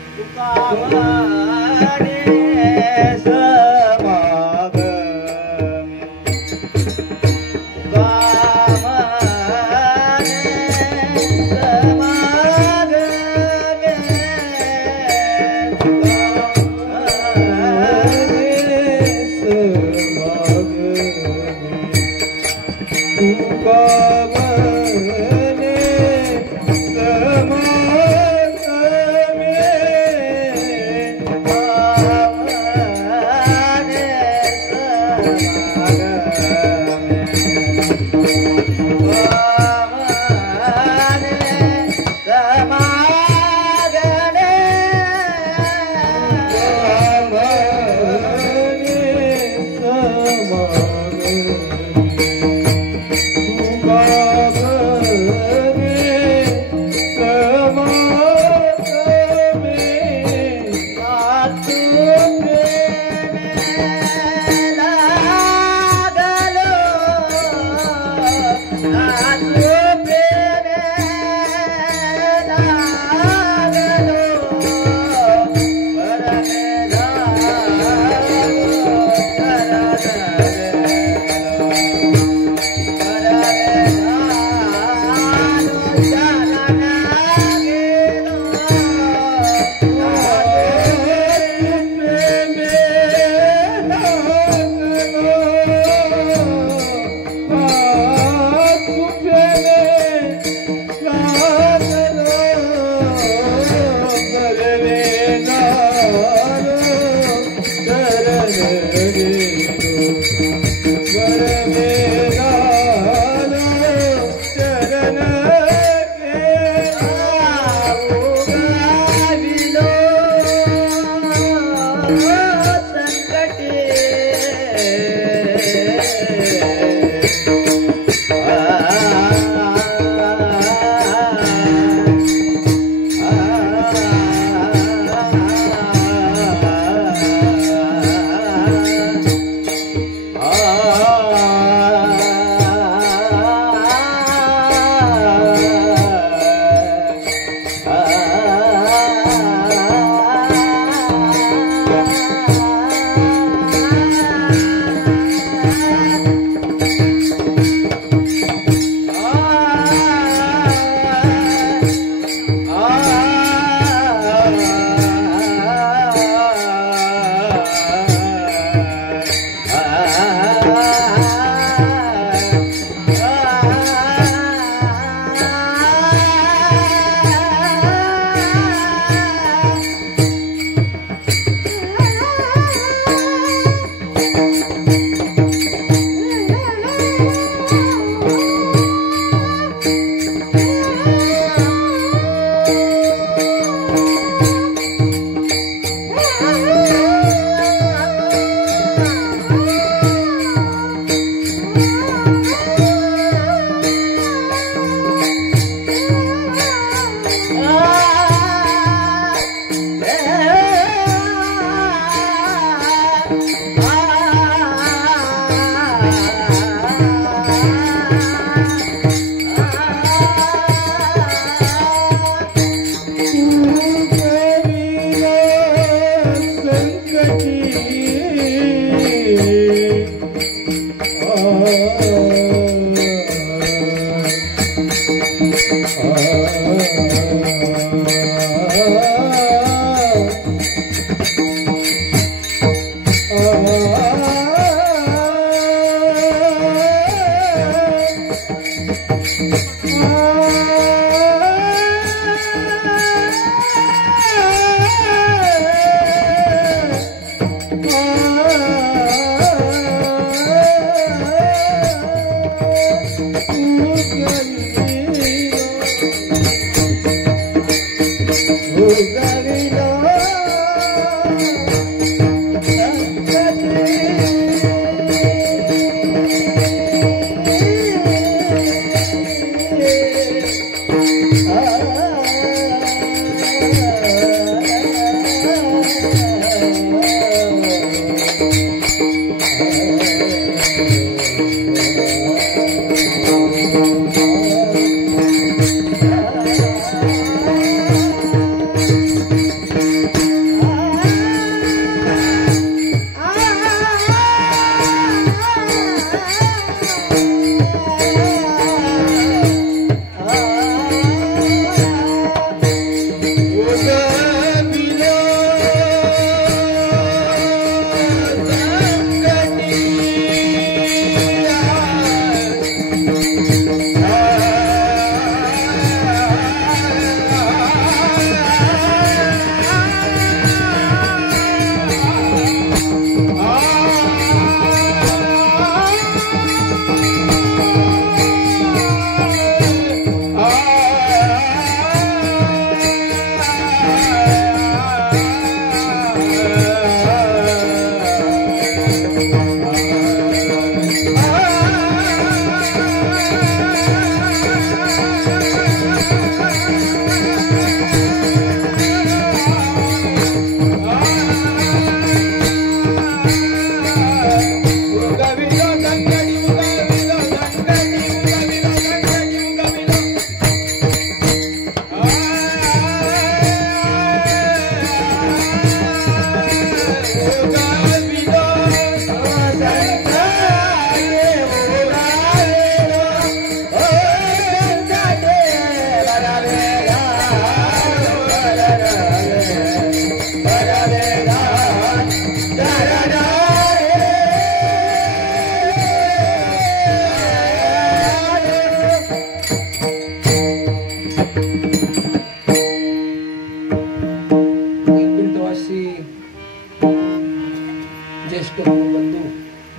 बंधू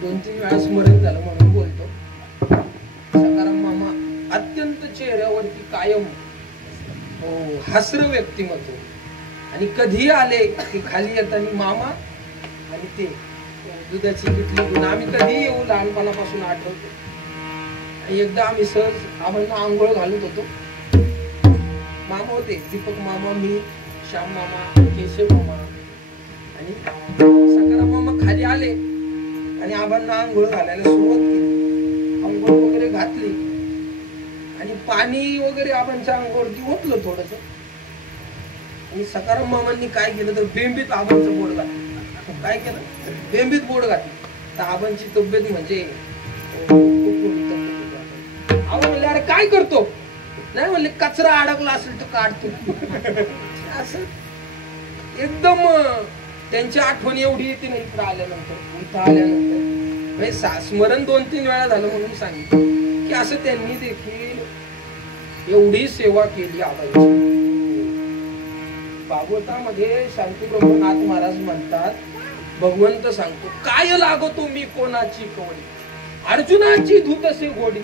2-3 वेळा स्मरण झालं म्हणून बोलतो. सकाराम मामा अत्यंत चेहऱ्यावरती कायम हास्य व्यक्तिमत्व, आणि कधी आले की खाली येताना मामा आणि ते दुधाची किटली घेऊन आम्ही कधी येऊ लहानपणापासून आठवतो. आणि एकदा आम्ही सहज आम्हाला आंघोळ घालत होतो. मामा होते, दीपक मामा, मी, श्याम मामा, केशव मामा आणि सकाराम मामा खाली आले आणि आबांना आंघोळ घालायला सुरुवात केली. आंघोळ वगैरे घातली आणि पाणी वगैरे आबांच्या अंगावरती ओतलं थोडस. आणि सकाराम मामांनी काय केलं तर बेंबीत आबांचं बोट घातलं. काय केलं? बेंबीत बोट घातलं. तर आबांची तब्येत म्हणजे आबा म्हणले अरे काय करतो? नाही म्हणले कचरा अडकला असेल तर काढतो. असं एकदम त्यांची आठवण एवढी येते ना इथं आल्यानंतर स्मरण 2-3 वेळा झालं म्हणून सांगितलं की असं त्यांनी देखील एवढी सेवा केली आबांची. भागवतामध्ये शांती ब्रह्मनाथ महाराज म्हणतात, भगवंत सांगतो काय लागतो मी कोणाची कवडी, अर्जुनाची धूत असे गोडी,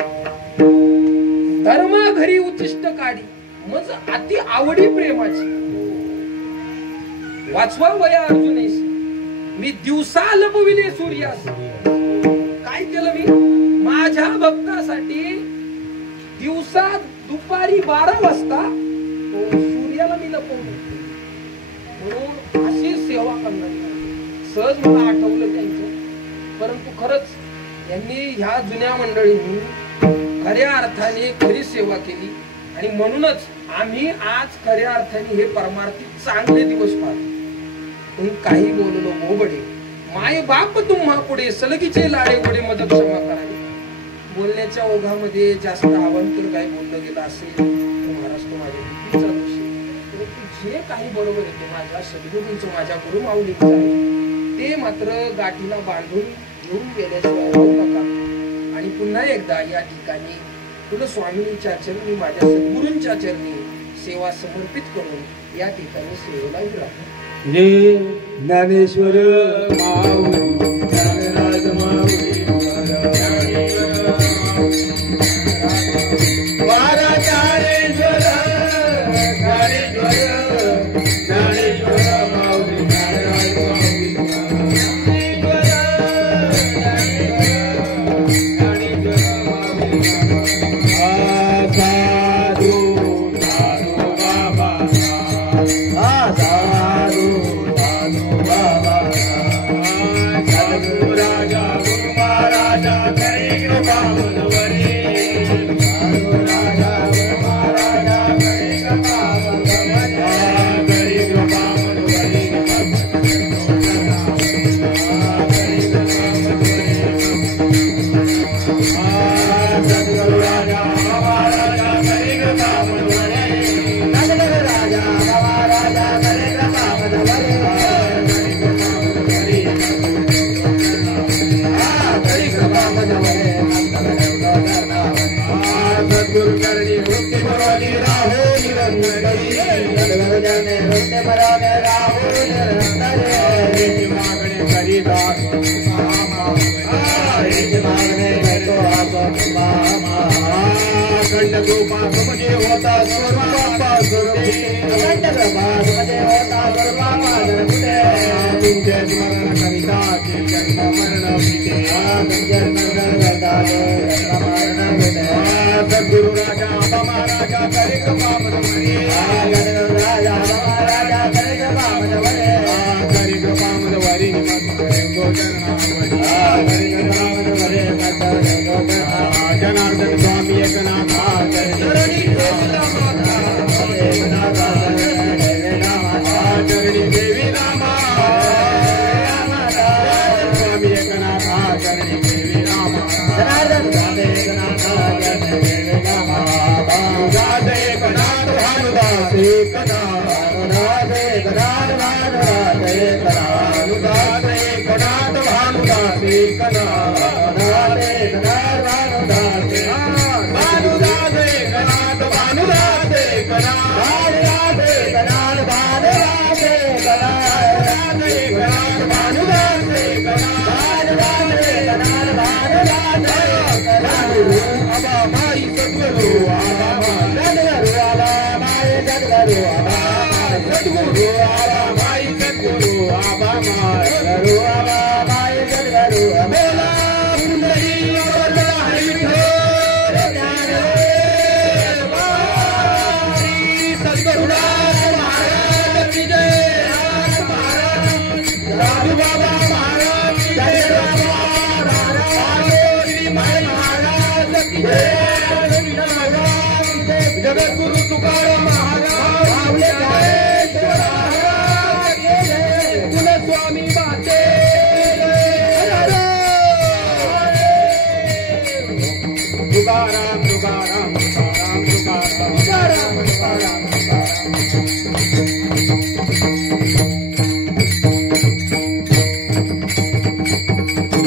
धर्मा घरी उचिष्ट काढी, मज अति आवडी प्रेमाची, वाचवा वया अर्जुनेशी, मी दिवसा लपविले सूर्यास. काय केलं मी माझ्या भक्तासाठी? दिवसा दुपारी 12 वाजता सूर्याला मी लपवलं. म्हणून अशी सेवा करणार. सहज मला आठवलं त्यांचं. परंतु खरंच यांनी ह्या जुन्या मंडळींनी खऱ्या अर्थाने खरी सेवा केली. आणि म्हणूनच आम्ही आज खऱ्या अर्थाने हे परमार्थी चांगले दिवस पाहतो. म्हणून काही बोललो मोबडे माय बाप तुम्हा पुढे सलगीचे लाडे गोडे मदत क्षमा करावी. बोलण्याच्या ओघामध्ये जास्त अवांतर काही बोललं गेलं असेल तर महाराज तो माझ्या भीतीचा दोष आहे. परंतु जे काही बरोबर येते माझ्या सद्गुरूंचं, माझ्या गुरुमाऊलींचं आहे ते मात्र गाठीला बांधून घेऊन गेल्याशिवाय राहू नका. आणि पुन्हा एकदा या ठिकाणी तुला स्वामींच्या चरणी, माझ्या सद्गुरूंच्या चरणी सेवा समर्पित करून या ठिकाणी सेवेला विराम. जय ज्ञानेश्वर माऊली, ज्ञानराज माऊली महाराज, ज्ञानेश्वर ज्ञानेश्वर ज्ञानेश्वर माऊली, ज्ञानराज माऊली जनार्दन स्वामी एकनाथ चरणी देवी रामा स्वामी एकनाथ चरणी देवी रामा जनार्दन एकनाथ एकनाथ भानुदास एकनाथ एकनाथ भानुदास एकनाथ एकनाथ भानुदास एकनाथ भानुदास स्वामी बाते तुकाराम तुकाराम तुकाराम तुकाराम तुकाराम तुकाराम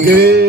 जय